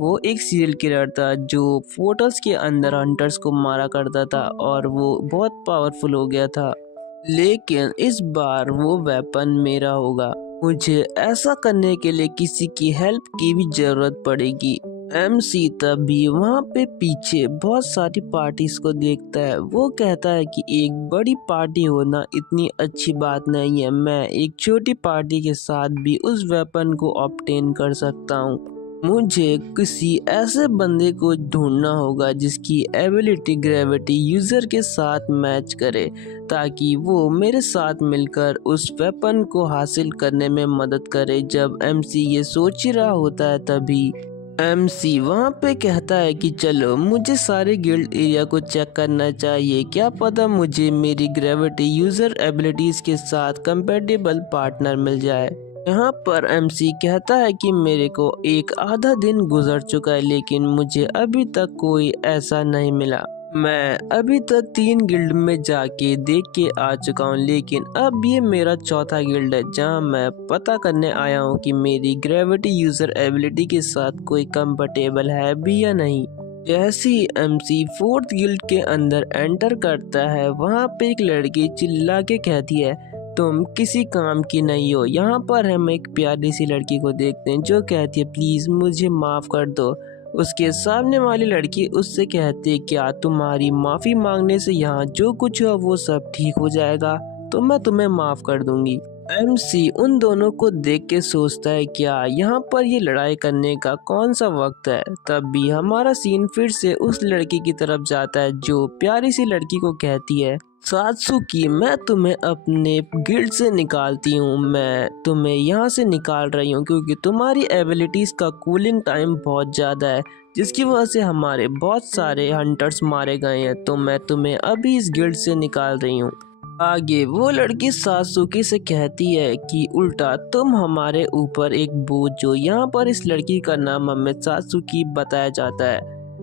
वो एक सीरियल किलर था जो पोर्टल्स के अंदर हंटर्स को मारा करता था और वो बहुत पावरफुल हो गया था। लेकिन इस बार वो वेपन मेरा होगा। मुझे ऐसा करने के लिए किसी की हेल्प की भी जरूरत पड़ेगी। एमसी तभी वहाँ पे पीछे बहुत सारी पार्टीज को देखता है। वो कहता है कि एक बड़ी पार्टी होना इतनी अच्छी बात नहीं है, मैं एक छोटी पार्टी के साथ भी उस वेपन को ऑब्टेन कर सकता हूँ। मुझे किसी ऐसे बंदे को ढूंढना होगा जिसकी एबिलिटी ग्रेविटी यूजर के साथ मैच करे ताकि वो मेरे साथ मिलकर उस वेपन को हासिल करने में मदद करे। जब एमसी ये सोच ही रहा होता है तभी एमसी वहाँ पे कहता है कि चलो मुझे सारे गिल्ड एरिया को चेक करना चाहिए, क्या पता मुझे मेरी ग्रेविटी यूजर एबिलिटीज के साथ कंपेटेबल पार्टनर मिल जाए। यहाँ पर एमसी कहता है कि मेरे को एक आधा दिन गुजर चुका है लेकिन मुझे अभी तक कोई ऐसा नहीं मिला। मैं अभी तक 3 गिल्ड में जाके देख के आ चुका हूँ, लेकिन अब ये मेरा चौथा गिल्ड है जहाँ मैं पता करने आया हूँ कि मेरी ग्रेविटी यूज़र एबिलिटी के साथ कोई कंफर्टेबल है भी या नहीं। जैसे ही एमसी फोर्थ गिल्ड के अंदर एंटर करता है, वहाँ पे एक लड़की चिल्ला के कहती है, तुम किसी काम की नहीं हो। यहाँ पर हम एक प्यारी सी लड़की को देखते हैं जो कहती है, प्लीज़ मुझे माफ़ कर दो। उसके सामने वाली लड़की उससे कहती है, क्या तुम्हारी माफ़ी मांगने से यहाँ जो कुछ हुआ वो सब ठीक हो जाएगा, तो मैं तुम्हें माफ़ कर दूंगी। एमसी उन दोनों को देख के सोचता है, क्या यहाँ पर ये लड़ाई करने का कौन सा वक्त है। तब भी हमारा सीन फिर से उस लड़की की तरफ जाता है जो प्यारी सी लड़की को कहती है, सात्सुकी मैं तुम्हें अपने गिल्ड से निकालती हूँ। मैं तुम्हें यहाँ से निकाल रही हूँ क्योंकि तुम्हारी एबिलिटीज़ का कूलिंग टाइम बहुत ज़्यादा है, जिसकी वजह से हमारे बहुत सारे हंटर्स मारे गए हैं। तो मैं तुम्हें अभी इस गिल्ड से निकाल रही हूँ। आगे वो लड़की सात्सुकी से कहती है कि उल्टा तुम हमारे ऊपर एक बोझ हो। यहाँ पर इस लड़की का नाम हमें सात्सुकी बताया जाता है।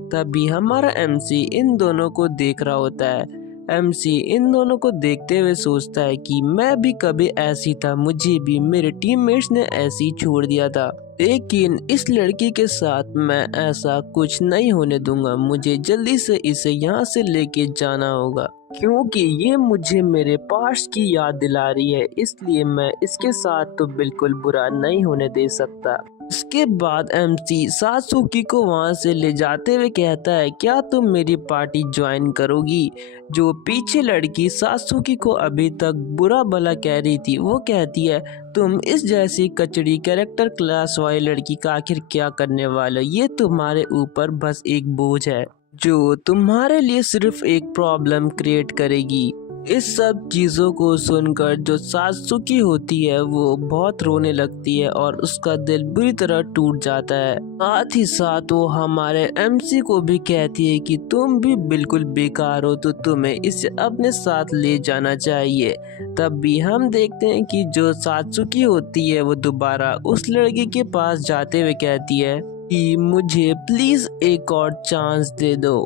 तभी हमारा एमसी इन दोनों को देख रहा होता है। एमसी इन दोनों को देखते हुए सोचता है कि मैं भी कभी ऐसी था, मुझे भी मेरे टीममेट्स ने ऐसे ही छोड़ दिया था, लेकिन इस लड़की के साथ मैं ऐसा कुछ नहीं होने दूंगा। मुझे जल्दी से इसे यहाँ से लेके जाना होगा क्योंकि ये मुझे मेरे पास्ट की याद दिला रही है, इसलिए मैं इसके साथ तो बिल्कुल बुरा नहीं होने दे सकता। इसके बाद एमसी सात्सुकी को वहां से ले जाते हुए कहता है, क्या तुम मेरी पार्टी ज्वाइन करोगी। जो पीछे लड़की सात्सुकी को अभी तक बुरा भला कह रही थी, वो कहती है, तुम इस जैसी कचड़ी कैरेक्टर क्लास वाली लड़की का आखिर क्या करने वाले हो। ये तुम्हारे ऊपर बस एक बोझ है जो तुम्हारे लिए सिर्फ एक प्रॉब्लम क्रिएट करेगी। इस सब चीज़ों को सुनकर जो सात्सुकी होती है वो बहुत रोने लगती है और उसका दिल बुरी तरह टूट जाता है। साथ ही साथ वो हमारे एमसी को भी कहती है कि तुम भी बिल्कुल बेकार हो, तो तुम्हें इसे अपने साथ ले जाना चाहिए। तब भी हम देखते हैं कि जो सात्सुकी होती है वो दोबारा उस लड़की के पास जाते हुए कहती है कि मुझे प्लीज एक और चांस दे दो।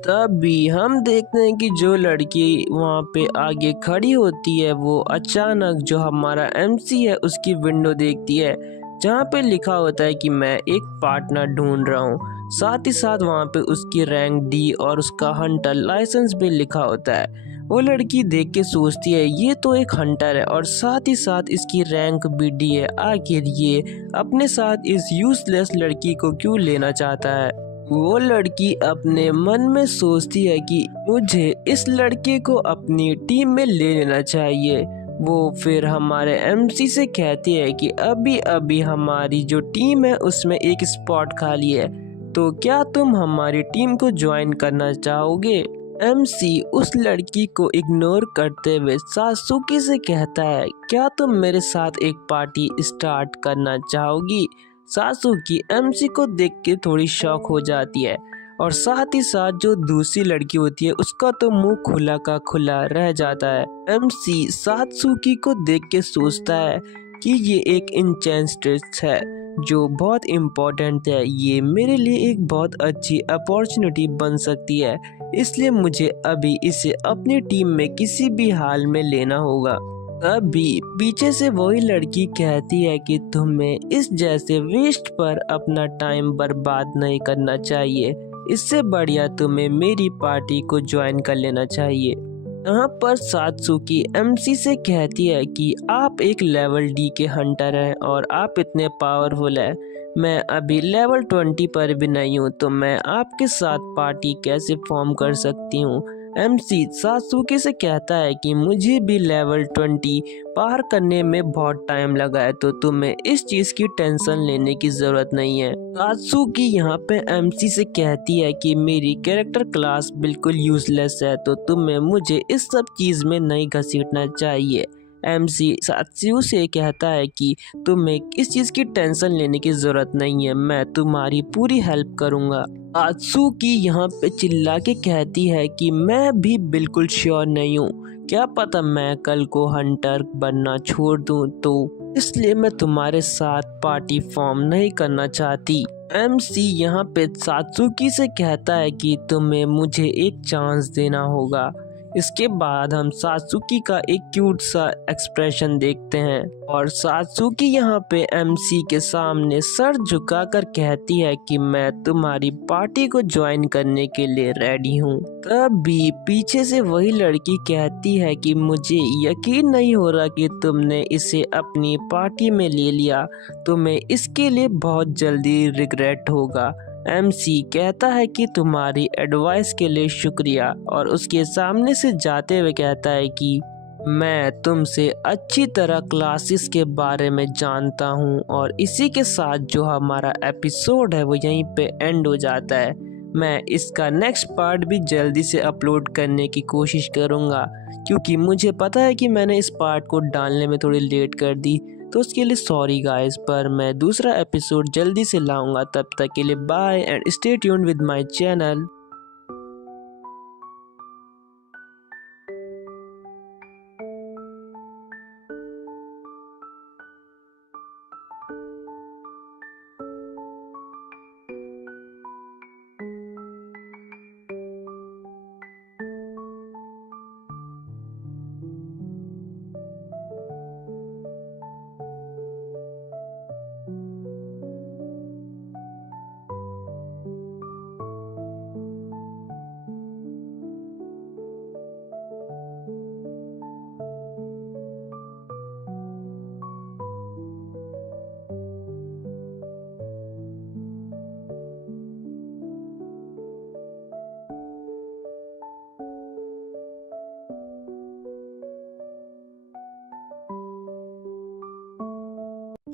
तब भी हम देखते हैं कि जो लड़की वहाँ पे आगे खड़ी होती है वो अचानक जो हमारा एमसी है उसकी विंडो देखती है जहाँ पे लिखा होता है कि मैं एक पार्टनर ढूंढ रहा हूँ। साथ ही साथ वहाँ पे उसकी रैंक डी और उसका हंटर लाइसेंस भी लिखा होता है। वो लड़की देख के सोचती है, ये तो एक हंटर है और साथ ही साथ इसकी रैंक भी डी है, आखिर ये अपने साथ इस यूजलेस लड़की को क्यों लेना चाहता है। वो लड़की अपने मन में सोचती है कि मुझे इस लड़के को अपनी टीम में ले लेना चाहिए। वो फिर हमारे एमसी से कहती है कि अभी अभी हमारी जो टीम है उसमें एक स्पॉट खाली है, तो क्या तुम हमारी टीम को ज्वाइन करना चाहोगे। एमसी उस लड़की को इग्नोर करते हुए सात्सुकी से कहता है, क्या तुम मेरे साथ एक पार्टी स्टार्ट करना चाहोगी। सात्सुकी एमसी को देख के थोड़ी शॉक हो जाती है और साथ ही साथ जो दूसरी लड़की होती है उसका तो मुंह खुला का खुला रह जाता है। एमसी सात्सुकी को देख के सोचता है कि ये एक इंचेंस्ट्रेस है जो बहुत इम्पोर्टेंट है, ये मेरे लिए एक बहुत अच्छी अपॉर्चुनिटी बन सकती है, इसलिए मुझे अभी इसे अपनी टीम में किसी भी हाल में लेना होगा। तभी पीछे से वही लड़की कहती है कि तुम्हें इस जैसे वेस्ट पर अपना टाइम बर्बाद नहीं करना चाहिए, इससे बढ़िया तुम्हें मेरी पार्टी को ज्वाइन कर लेना चाहिए। यहाँ पर सात्सुकी एमसी से कहती है कि आप एक लेवल डी के हंटर हैं और आप इतने पावरफुल हैं, मैं अभी लेवल 20 पर भी नहीं हूँ, तो मैं आपके साथ पार्टी कैसे फॉर्म कर सकती हूँ। एमसी सात्सुकी से कहता है कि मुझे भी लेवल 20 पार करने में बहुत टाइम लगा है, तो तुम्हें इस चीज़ की टेंशन लेने की ज़रूरत नहीं है। सात्सुकी यहाँ पे एमसी से कहती है कि मेरी कैरेक्टर क्लास बिल्कुल यूजलेस है, तो तुम्हें मुझे इस सब चीज़ में नहीं घसीटना चाहिए। एमसी सात्सुकी से कहता है कि तुम्हें इस चीज़ की टेंशन लेने की ज़रूरत नहीं है, मैं तुम्हारी पूरी हेल्प करूँगा। सात्सुकी यहाँ पे चिल्ला के कहती है कि मैं भी बिल्कुल श्योर नहीं हूँ, क्या पता मैं कल को हंटर बनना छोड़ दूँ, तो इसलिए मैं तुम्हारे साथ पार्टी फॉर्म नहीं करना चाहती। एमसी यहाँ पे सात्सुकी से कहता है कि तुम्हें मुझे एक चांस देना होगा। इसके बाद हम सात्सुकी का एक क्यूट सा एक्सप्रेशन देखते हैं और सात्सुकी यहाँ पे एमसी के सामने सर झुकाकर कहती है कि मैं तुम्हारी पार्टी को ज्वाइन करने के लिए रेडी हूँ। तब भी पीछे से वही लड़की कहती है कि मुझे यकीन नहीं हो रहा कि तुमने इसे अपनी पार्टी में ले लिया, तुम्हें इसके लिए बहुत जल्दी रिग्रेट होगा। एमसी कहता है कि तुम्हारी एडवाइस के लिए शुक्रिया और उसके सामने से जाते हुए कहता है कि मैं तुमसे अच्छी तरह क्लासेस के बारे में जानता हूँ। और इसी के साथ जो हमारा एपिसोड है वो यहीं पे एंड हो जाता है। मैं इसका नेक्स्ट पार्ट भी जल्दी से अपलोड करने की कोशिश करूँगा, क्योंकि मुझे पता है कि मैंने इस पार्ट को डालने में थोड़ी लेट कर दी, तो उसके लिए सॉरी गाइस। पर मैं दूसरा एपिसोड जल्दी से लाऊंगा। तब तक के लिए bye and stay tuned with my channel.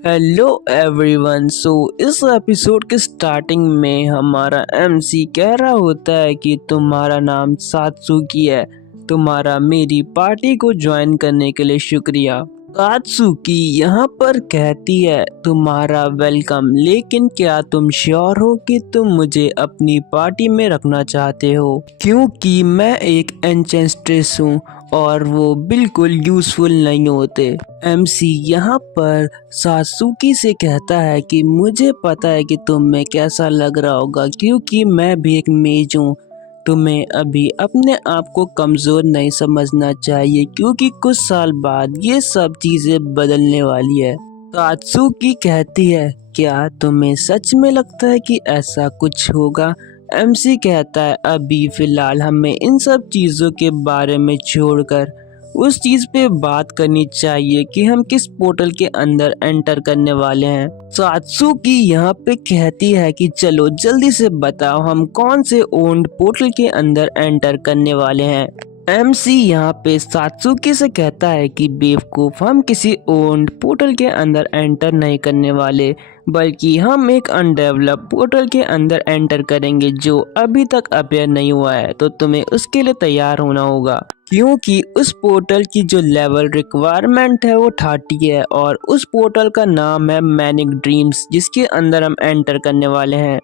Hello everyone. इस एपिसोड के स्टार्टिंग में हमारा एमसी कह रहा होता है कि तुम्हारा नाम सात्सुकी है, तुम्हारा मेरी पार्टी को ज्वाइन करने के लिए शुक्रिया। सात्सुकी यहाँ पर कहती है तुम्हारा वेलकम, लेकिन क्या तुम श्योर हो कि तुम मुझे अपनी पार्टी में रखना चाहते हो? क्योंकि मैं एक एंचेस्ट्रेस हूँ और वो बिल्कुल यूजफुल नहीं होते। एमसी यहाँ पर सात्सुकी से कहता है कि मुझे पता है कि तुम्हें कैसा लग रहा होगा, क्योंकि मैं भी एक मेज हूँ। तुम्हें अभी अपने आप को कमज़ोर नहीं समझना चाहिए, क्योंकि कुछ साल बाद ये सब चीज़ें बदलने वाली है। सात्सुकी कहती है क्या तुम्हें सच में लगता है कि ऐसा कुछ होगा? एमसी कहता है अभी फ़िलहाल हमें इन सब चीज़ों के बारे में छोड़कर उस चीज़ पे बात करनी चाहिए कि हम किस पोर्टल के अंदर एंटर करने वाले हैं। सात्सुकी यहाँ पे कहती है कि चलो जल्दी से बताओ हम कौन से ओन्ड पोर्टल के अंदर एंटर करने वाले हैं। एमसी यहाँ पे सात्सुकी से कहता है कि बेवकूफ, हम किसी ओन्ड पोर्टल के अंदर एंटर नहीं करने वाले, बल्कि हम एक अनडेवलप पोर्टल के अंदर एंटर करेंगे जो अभी तक अपीयर नहीं हुआ है। तो तुम्हें उसके लिए तैयार होना होगा, क्योंकि उस पोर्टल की जो लेवल रिक्वायरमेंट है वो 30 है और उस पोर्टल का नाम है मैनिक ड्रीम्स, जिसके अंदर हम एंटर करने वाले हैं।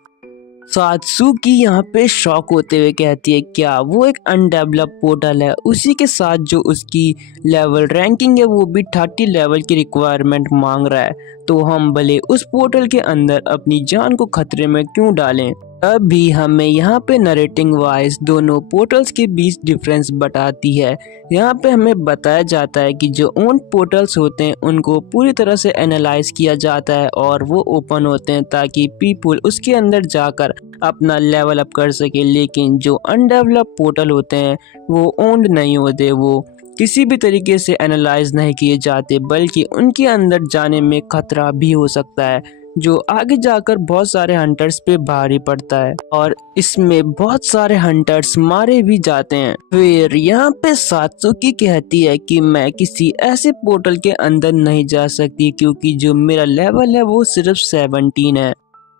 सात्सुकी यहाँ पे शॉक होते हुए कहती है क्या वो एक अनडेवलप पोर्टल है, उसी के साथ जो उसकी लेवल रैंकिंग है वो भी 30 लेवल की रिक्वायरमेंट मांग रहा है, तो हम भले उस पोर्टल के अंदर अपनी जान को खतरे में क्यों डालें। अभी हमें यहाँ पे नरेटिंग वाइज दोनों पोर्टल्स के बीच डिफरेंस बताती है। यहाँ पे हमें बताया जाता है कि जो ओन पोर्टल्स होते हैं उनको पूरी तरह से एनालाइज किया जाता है और वो ओपन होते हैं ताकि पीपल उसके अंदर जाकर अपना लेवल अप कर सके, लेकिन जो अनडेवलप पोर्टल होते हैं वो ओन्ड नहीं होते, वो किसी भी तरीके से एनालाइज नहीं किए जाते, बल्कि उनके अंदर जाने में खतरा भी हो सकता है जो आगे जाकर बहुत सारे हंटर्स पे भारी पड़ता है और इसमें बहुत सारे हंटर्स मारे भी जाते हैं। फिर यहाँ पे सात्सुकी कहती है कि मैं किसी ऐसे पोर्टल के अंदर नहीं जा सकती क्योंकि जो मेरा लेवल है वो सिर्फ 17 है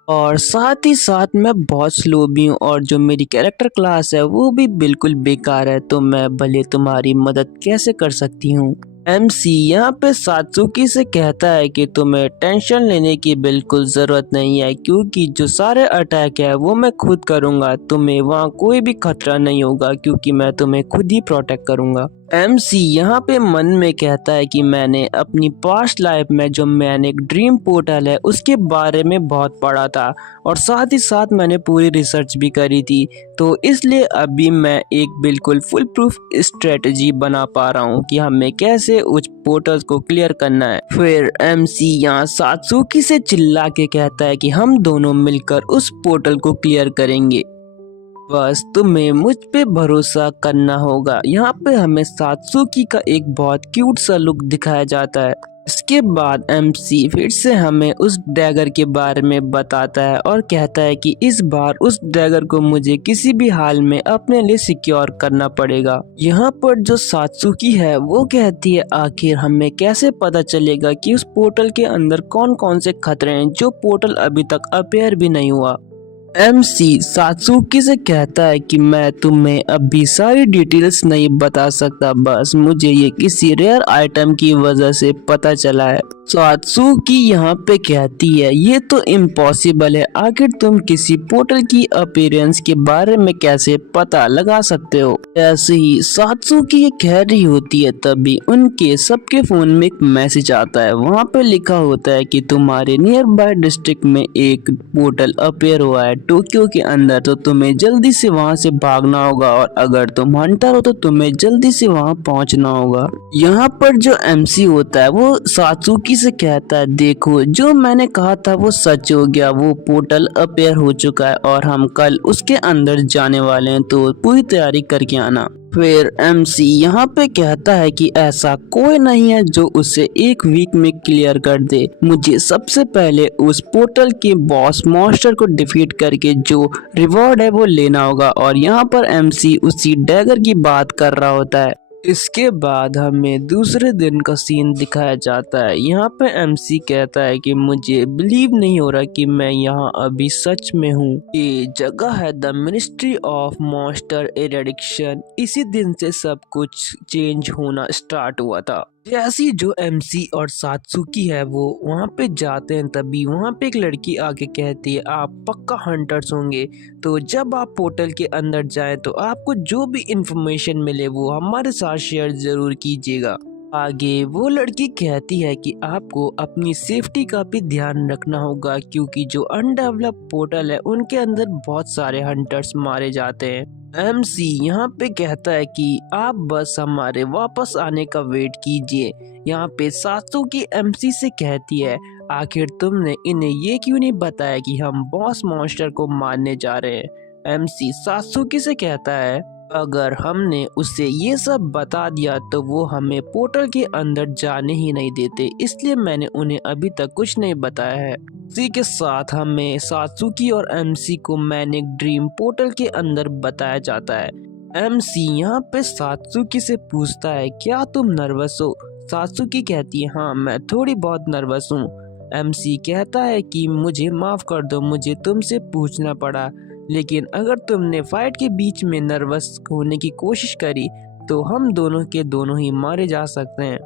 और साथ ही साथ मैं बहुत स्लो भी हूँ और जो मेरी कैरेक्टर क्लास है वो भी बिल्कुल बेकार है, तो मैं भले तुम्हारी मदद कैसे कर सकती हूँ। एमसी यहाँ पे सात्सुकी से कहता है कि तुम्हें टेंशन लेने की बिल्कुल ज़रूरत नहीं है, क्योंकि जो सारे अटैक है वो मैं खुद करूँगा, तुम्हें वहाँ कोई भी खतरा नहीं होगा क्योंकि मैं तुम्हें खुद ही प्रोटेक्ट करूँगा। MC यहाँ पे मन में कहता है कि मैंने अपनी पास्ट लाइफ में जो मैनिक ड्रीम पोर्टल है उसके बारे में बहुत पढ़ा था और साथ ही साथ मैंने पूरी रिसर्च भी करी थी, तो इसलिए अभी मैं एक बिल्कुल फुल प्रूफ स्ट्रेटजी बना पा रहा हूँ कि हमें कैसे उस पोर्टल को क्लियर करना है। फिर MC यहाँ सात्सुकी से चिल्ला के कहता है कि हम दोनों मिलकर उस पोर्टल को क्लियर करेंगे, बस तुम्हें मुझ पे भरोसा करना होगा। यहाँ पे हमें सात्सुकी का एक बहुत क्यूट सा लुक दिखाया जाता है। इसके बाद MC फिर से हमें उस डैगर के बारे में बताता है और कहता है कि इस बार उस डैगर को मुझे किसी भी हाल में अपने लिए सिक्योर करना पड़ेगा। यहाँ पर जो सात्सुकी है वो कहती है आखिर हमें कैसे पता चलेगा कि उस पोर्टल के अंदर कौन कौन से खतरे हैं जो पोर्टल अभी तक अपेयर भी नहीं हुआ। MC सात्सुकी से कहता है कि मैं तुम्हें अभी सारी डिटेल्स नहीं बता सकता, बस मुझे ये किसी रेयर आइटम की वजह से पता चला है। सात्सुकी यहाँ पे कहती है ये तो इम्पॉसिबल है, आखिर तुम किसी पोर्टल की अपीयरेंस के बारे में कैसे पता लगा सकते हो। ऐसे ही सात्सुकी ये कह रही होती है तभी उनके सबके फोन में एक मैसेज आता है। वहाँ पे लिखा होता है कि तुम्हारे नियर बाय डिस्ट्रिक्ट में एक पोर्टल अपेयर हुआ है टोक्यो के अंदर, तो तुम्हें जल्दी से वहां से भागना होगा और अगर तुम हंटर हो तो तुम्हें जल्दी से वहां पहुंचना होगा। यहाँ पर जो MC होता है वो सात्सुकी से कहता है देखो जो मैंने कहा था वो सच हो गया, वो पोर्टल अपेयर हो चुका है और हम कल उसके अंदर जाने वाले हैं, तो पूरी तैयारी करके आना। फिर MC यहाँ पे कहता है कि ऐसा कोई नहीं है जो उसे एक वीक में क्लियर कर दे, मुझे सबसे पहले उस पोर्टल के बॉस मॉन्स्टर को डिफीट करके जो रिवॉर्ड है वो लेना होगा। और यहाँ पर MC उसी डैगर की बात कर रहा होता है। इसके बाद हमें दूसरे दिन का सीन दिखाया जाता है। यहाँ पे MC कहता है कि मुझे बिलीव नहीं हो रहा कि मैं यहाँ अभी सच में हूँ। ये जगह है द मिनिस्ट्री ऑफ मॉन्स्टर एरेडिक्शन। इसी दिन से सब कुछ चेंज होना स्टार्ट हुआ था। जैसी जो MC और सात्सुकी है वो वहाँ पे जाते हैं तभी वहाँ पे एक लड़की आके कहती है आप पक्का हंटर्स होंगे, तो जब आप पोर्टल के अंदर जाएं तो आपको जो भी इंफॉर्मेशन मिले वो हमारे साथ शेयर जरूर कीजिएगा। आगे वो लड़की कहती है कि आपको अपनी सेफ्टी का भी ध्यान रखना होगा क्योंकि जो अनडेवलप्ड पोर्टल है उनके अंदर बहुत सारे हंटर्स मारे जाते हैं। MC यहाँ पे कहता है कि आप बस हमारे वापस आने का वेट कीजिए। यहाँ पे सात्सुकी MC से कहती है आखिर तुमने इन्हें ये क्यों नहीं बताया कि हम बॉस मॉन्स्टर को मारने जा रहे हैं। MC सात्सुकी से कहता है अगर हमने उसे ये सब बता दिया तो वो हमें पोर्टल के अंदर जाने ही नहीं देते, इसलिए मैंने उन्हें अभी तक कुछ नहीं बताया है। इसी के साथ हमें सात्सुकी और MC को मैनिक ड्रीम पोर्टल के अंदर बताया जाता है। MC यहाँ पे सात्सुकी से पूछता है क्या तुम नर्वस हो। सात्सुकी कहती है हाँ मैं थोड़ी बहुत नर्वस हूँ। MC कहता है कि मुझे माफ कर दो, मुझे तुमसे पूछना पड़ा, लेकिन अगर तुमने फाइट के बीच में नर्वस होने की कोशिश करी तो हम दोनों के दोनों ही मारे जा सकते हैं।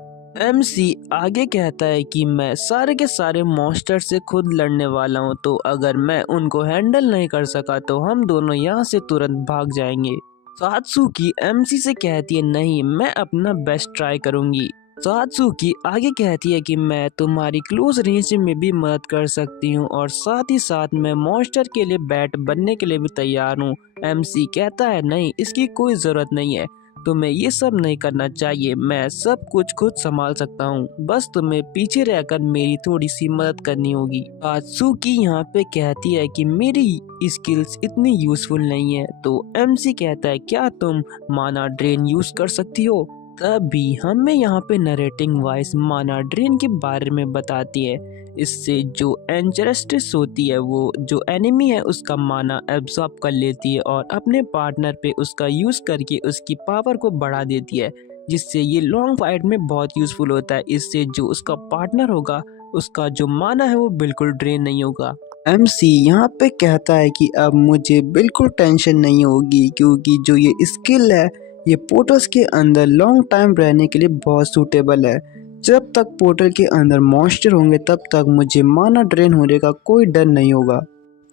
MC आगे कहता है कि मैं सारे के सारे मॉन्स्टर से खुद लड़ने वाला हूँ, तो अगर मैं उनको हैंडल नहीं कर सका तो हम दोनों यहाँ से तुरंत भाग जाएंगे। सात्सुकी MC से कहती है नहीं मैं अपना बेस्ट ट्राई करूंगी। सात्सुकी आगे कहती है कि मैं तुम्हारी क्लोज रेंज में भी मदद कर सकती हूँ और साथ ही साथ मैं मॉन्स्टर के लिए बैट बनने के लिए भी तैयार हूँ। MC कहता है नहीं इसकी कोई ज़रूरत नहीं है, तुम्हें ये सब नहीं करना चाहिए, मैं सब कुछ खुद संभाल सकता हूँ, बस तुम्हें पीछे रहकर मेरी थोड़ी सी मदद करनी होगी। सात्सुकी यहाँ पे कहती है कि मेरी स्किल्स इतनी यूजफुल नहीं है, तो MC कहता है क्या तुम माना ड्रेन यूज कर सकती हो। तभी हमें यहाँ पे नरेटिंग वॉइस माना ड्रेन के बारे में बताती है। इससे जो एंचरस्टिस होती है वो जो एनिमी है उसका माना एब्जॉर्ब कर लेती है और अपने पार्टनर पे उसका यूज़ करके उसकी पावर को बढ़ा देती है, जिससे ये लॉन्ग फाइट में बहुत यूज़फुल होता है। इससे जो उसका पार्टनर होगा उसका जो माना है वो बिल्कुल ड्रेन नहीं होगा। MC यहाँ पे कहता है कि अब मुझे बिल्कुल टेंशन नहीं होगी क्योंकि जो ये स्किल है ये पोर्टल्स के अंदर लॉन्ग टाइम रहने के लिए बहुत सूटेबल है। जब तक पोर्टल के अंदर मॉन्स्टर होंगे तब तक मुझे माना ड्रेन होने का कोई डर नहीं होगा।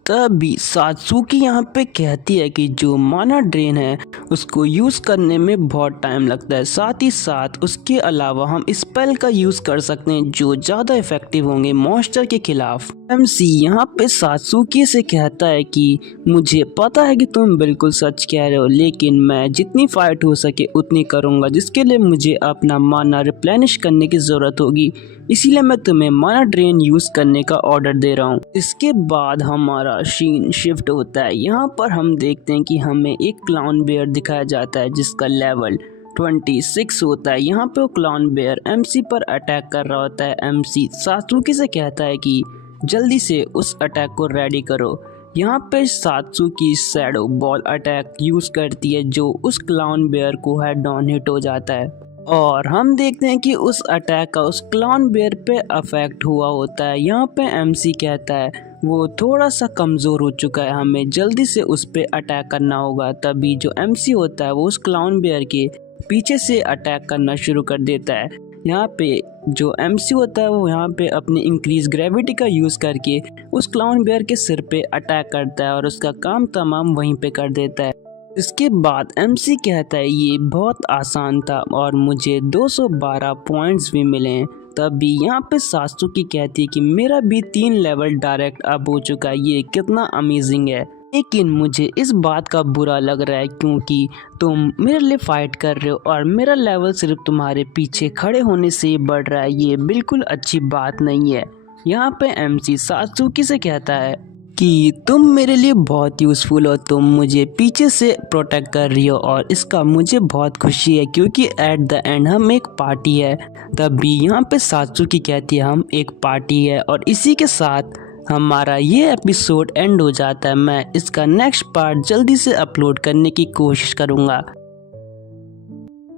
तभी सात्सुकी यहाँ पे कहती है कि जो माना ड्रेन है उसको यूज़ करने में बहुत टाइम लगता है। साथ ही साथ उसके अलावा हम स्पेल का यूज़ कर सकते हैं जो ज़्यादा इफेक्टिव होंगे मॉन्स्टर के खिलाफ। एमसी यहाँ पे सात्सुकी से कहता है कि मुझे पता है कि तुम बिल्कुल सच कह रहे हो, लेकिन मैं जितनी फाइट हो सके उतनी करूँगा, जिसके लिए मुझे अपना माना रिप्लेनिश करने की ज़रूरत होगी। इसीलिए मैं तुम्हें माना ड्रेन यूज़ करने का ऑर्डर दे रहा हूँ। इसके बाद हमारा सीन शिफ्ट होता है। यहाँ पर हम देखते हैं कि हमें एक क्लाउन बेयर दिखाया जाता है जिसका लेवल 26 होता है। यहाँ पे वो क्लाउन बेयर एमसी पर अटैक कर रहा होता है। एमसी सात्सुकी से कहता है कि जल्दी से उस अटैक को रेडी करो। यहाँ पे Satsuki shadow ball attack use करती है जो उस क्लाउन बेयर को हेड ऑन हिट हो जाता है और हम देखते हैं कि उस अटैक का उस क्लाउन बेयर पे अफेक्ट हुआ होता है। यहाँ पे एमसी कहता है वो थोड़ा सा कमज़ोर हो चुका है, हमें जल्दी से उस पे अटैक करना होगा। तभी जो एमसी होता है वो उस क्लाउन बेयर के पीछे से अटैक करना शुरू कर देता है। यहाँ पे जो एमसी होता है वो यहाँ पे अपनी इंक्रीज ग्रेविटी का यूज़ करके उस क्लाउन बेयर के सिर पे अटैक करता है और उसका काम तमाम वहीं पे कर देता है। इसके बाद एमसी कहता है ये बहुत आसान था और मुझे 212 पॉइंट्स भी मिले हैं। तभी यहाँ पे सात्सुकी कहती है कि मेरा भी 3 लेवल डायरेक्ट अप हो चुका है, ये कितना अमेजिंग है। लेकिन मुझे इस बात का बुरा लग रहा है क्योंकि तुम मेरे लिए फाइट कर रहे हो और मेरा लेवल सिर्फ तुम्हारे पीछे खड़े होने से ही बढ़ रहा है, ये बिल्कुल अच्छी बात नहीं है। यहाँ पे एमसी सात्सुकी से कहता है कि तुम मेरे लिए बहुत यूज़फुल हो, तुम मुझे पीछे से प्रोटेक्ट कर रही हो और इसका मुझे बहुत खुशी है क्योंकि एट द एंड हम एक पार्टी है। तभी यहाँ पे सात्सुकी कहती है हम एक पार्टी है और इसी के साथ हमारा ये एपिसोड एंड हो जाता है। मैं इसका नेक्स्ट पार्ट जल्दी से अपलोड करने की कोशिश करूँगा।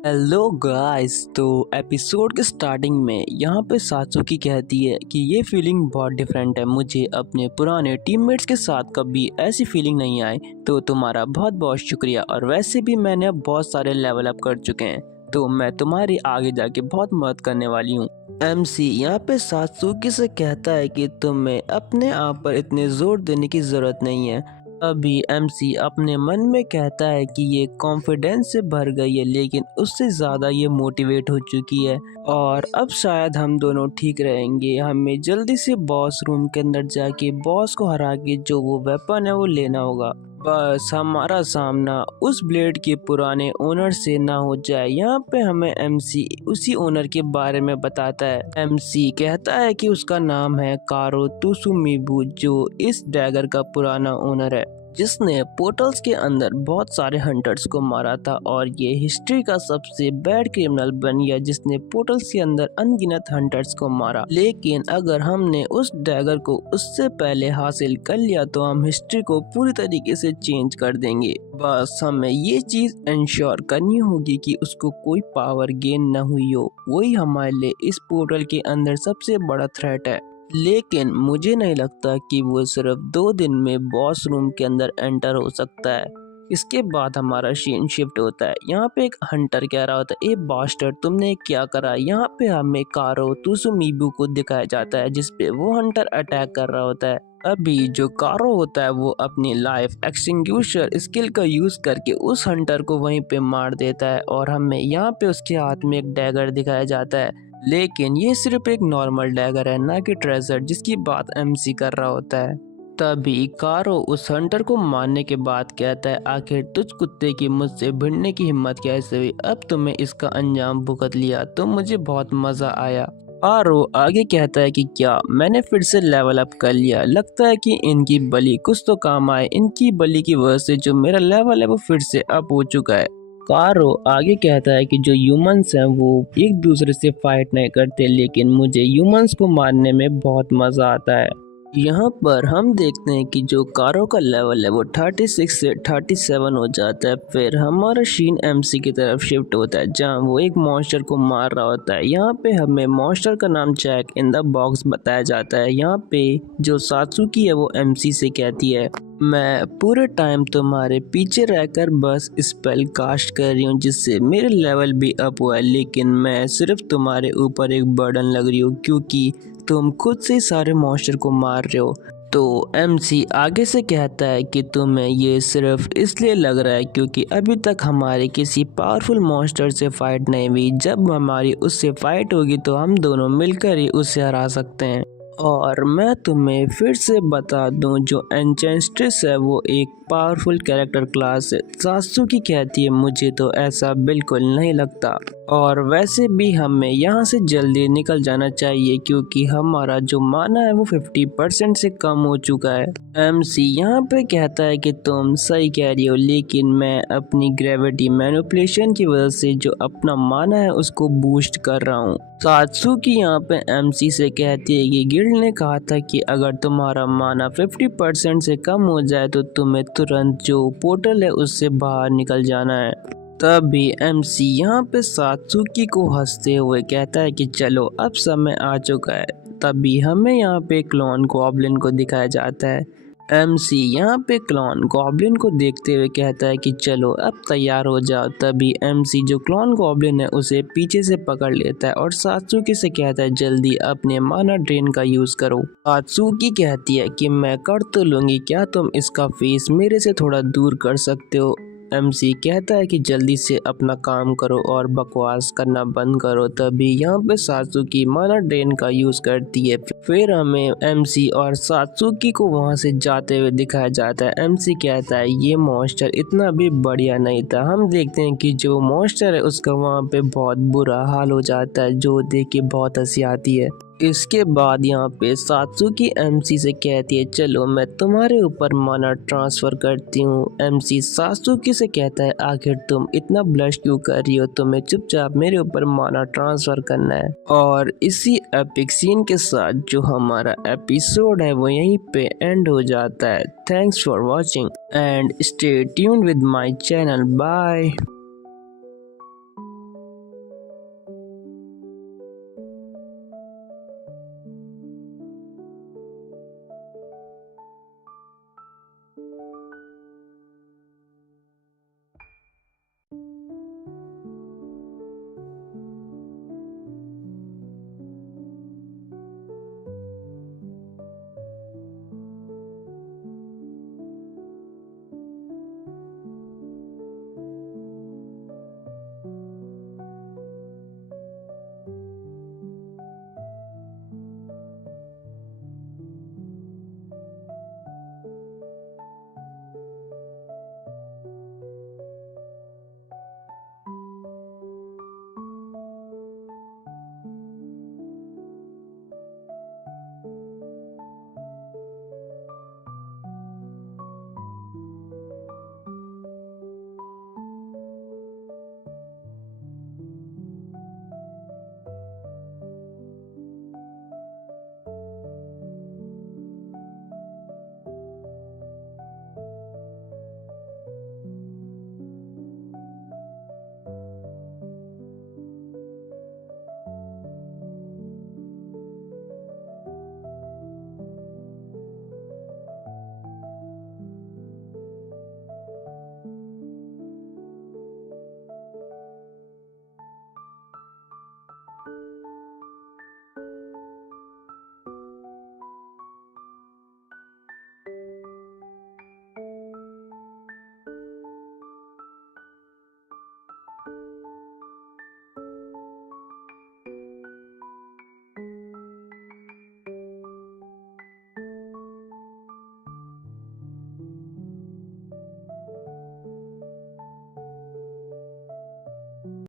हेलो गाइस, तो एपिसोड के स्टार्टिंग में यहाँ पे सात्सुकी कहती है कि ये फीलिंग बहुत डिफरेंट है, मुझे अपने पुराने टीममेट्स के साथ कभी ऐसी फीलिंग नहीं आई, तो तुम्हारा बहुत बहुत शुक्रिया। और वैसे भी मैंने अब बहुत सारे लेवल अप कर चुके हैं, तो मैं तुम्हारी आगे जाके बहुत मदद करने वाली हूँ। एमसी यहाँ पे सात्सुकी से कहता है कि तुम्हें अपने आप पर इतने जोर देने की ज़रूरत नहीं है। अभी एमसी अपने मन में कहता है कि ये कॉन्फिडेंस से भर गई है, लेकिन उससे ज़्यादा ये मोटिवेट हो चुकी है और अब शायद हम दोनों ठीक रहेंगे। हमें जल्दी से बॉस रूम के अंदर जाके बॉस को हरा के जो वो वेपन है वो लेना होगा। बस हमारा सामना उस ब्लेड के पुराने ओनर से ना हो जाए। यहाँ पे हमें एमसी उसी ओनर के बारे में बताता है। एमसी कहता है कि उसका नाम है कारो तुसुमिबू, जो इस डैगर का पुराना ओनर है जिसने पोर्टल्स के अंदर बहुत सारे हंटर्स को मारा था और ये हिस्ट्री का सबसे बैड क्रिमिनल बन गया जिसने पोर्टल्स के अंदर अनगिनत हंटर्स को मारा। लेकिन अगर हमने उस डैगर को उससे पहले हासिल कर लिया तो हम हिस्ट्री को पूरी तरीके से चेंज कर देंगे। बस हमें ये चीज इंश्योर करनी होगी कि उसको कोई पावर गेन न हुई हो, वही हमारे लिए इस पोर्टल के अंदर सबसे बड़ा थ्रेट है। लेकिन मुझे नहीं लगता कि वो सिर्फ 2 दिन में बॉस रूम के अंदर एंटर हो सकता है। इसके बाद हमारा सीन शिफ्ट होता है। यहाँ पे एक हंटर कह रहा होता है, ए बास्टर्ड तुमने क्या करा। यहाँ पे हमें कारो तुसुमिबू को दिखाया जाता है जिसपे वो हंटर अटैक कर रहा होता है। अभी जो कारो होता है वो अपनी लाइफ एक्सटिंग्विशर स्किल का यूज करके उस हंटर को वहीं पे मार देता है और हमें यहाँ पे उसके हाथ में एक डैगर दिखाया जाता है, लेकिन ये सिर्फ एक नॉर्मल डैगर है, ना कि ट्रेजर जिसकी बात एमसी कर रहा होता है। तभी कारो उस हंटर को मारने के बाद कहता है, आखिर तुझ कुत्ते की मुझसे भिड़ने की हिम्मत कैसे हुई, अब तुम्हें इसका अंजाम भुगत लिया तो मुझे बहुत मजा आया। कारो आगे कहता है कि क्या मैंने फिर से लेवल अप कर लिया, लगता है कि इनकी बलि कुछ तो काम आए, इनकी बलि की वजह से जो मेरा लेवल है वो फिर से अप हो चुका है। कारो आगे कहता है कि जो ह्यूमंस हैं वो एक दूसरे से फाइट नहीं करते, लेकिन मुझे ह्यूमंस को मारने में बहुत मजा आता है। यहाँ पर हम देखते हैं कि जो कारो का लेवल है वो 36 से 37 हो जाता है। फिर हमारा शीन एमसी की तरफ शिफ्ट होता है जहाँ वो एक मॉन्स्टर को मार रहा होता है। यहाँ पे हमें मॉन्स्टर का नाम जैक इन द बॉक्स बताया जाता है। यहाँ पे जो सात्सुकी है वो एमसी से कहती है, मैं पूरे टाइम तुम्हारे पीछे रहकर बस स्पेल कास्ट कर रही हूँ जिससे मेरे लेवल भी अप हुआ है, लेकिन मैं सिर्फ तुम्हारे ऊपर एक बर्डन लग रही हूँ क्योंकि तुम खुद से सारे मॉन्स्टर को मार रहे हो। तो एमसी आगे से कहता है कि तुम्हें ये सिर्फ इसलिए लग रहा है क्योंकि अभी तक हमारे किसी पावरफुल मॉन्स्टर से फाइट नहीं हुई। जब हमारी उससे फाइट होगी तो हम दोनों मिलकर ही उसे हरा सकते हैं। और मैं तुम्हें फिर से बता दूं, जो एन्चेंट्रेस है वो एक पावरफुल कैरेक्टर क्लास है। सात्सुकी कहती है मुझे तो ऐसा बिल्कुल नहीं लगता, और वैसे भी हमें यहाँ से जल्दी निकल जाना चाहिए क्योंकि हमारा जो माना है वो 50% से कम हो चुका है। एमसी यहाँ पे कहता है कि तुम सही कह रही हो, लेकिन मैं अपनी ग्रेविटी मैनिपुलेशन की वजह से जो अपना माना है उसको बूस्ट कर रहा हूँ। सात्सुकी यहाँ पे एमसी से कहती है कि गिल्ड ने कहा था कि अगर तुम्हारा माना 50% से कम हो जाए तो तुम्हें तुरंत जो पोर्टल है उससे बाहर निकल जाना है। तभी एमसी यहाँ पे सात्सुकी को हंसते हुए कहता है कि चलो अब समय आ चुका है। तभी हमें यहाँ पे क्लॉन गॉब्लिन को दिखाया जाता है। एमसी यहाँ पे क्लॉन गॉब्लिन को देखते हुए कहता है कि चलो अब तैयार हो जाओ। तभी एमसी जो क्लॉन गॉब्लिन है उसे पीछे से पकड़ लेता है और सात्सुकी से कहता है जल्दी अपने माना ड्रेन का यूज करो। सात्सुकी कहती है कि मैं कर तो लूंगी, क्या तुम इसका फेस मेरे से थोड़ा दूर कर सकते हो। एमसी कहता है कि जल्दी से अपना काम करो और बकवास करना बंद करो। तभी यहाँ पे सात्सुकी माना ड्रेन का यूज करती है। फिर हमें एमसी और सात्सुकी को वहाँ से जाते हुए दिखाया जाता है। एमसी कहता है ये मॉन्स्टर इतना भी बढ़िया नहीं था। हम देखते हैं कि जो मॉन्स्टर है उसका वहाँ पे बहुत बुरा हाल हो जाता है, जो देख के बहुत हंसी आती है। इसके बाद यहाँ पे सात्सुकी एमसी से कहती है चलो मैं तुम्हारे ऊपर माना ट्रांसफर करती हूँ। एमसी सात्सुकी से कहता है आखिर तुम इतना ब्लश क्यों कर रही हो, तुम्हें चुपचाप मेरे ऊपर माना ट्रांसफर करना है। और इसी एपिक सीन के साथ जो हमारा एपिसोड है वो यहीं पे एंड हो जाता है। Thanks for watching and stay tuned with my channel. Bye.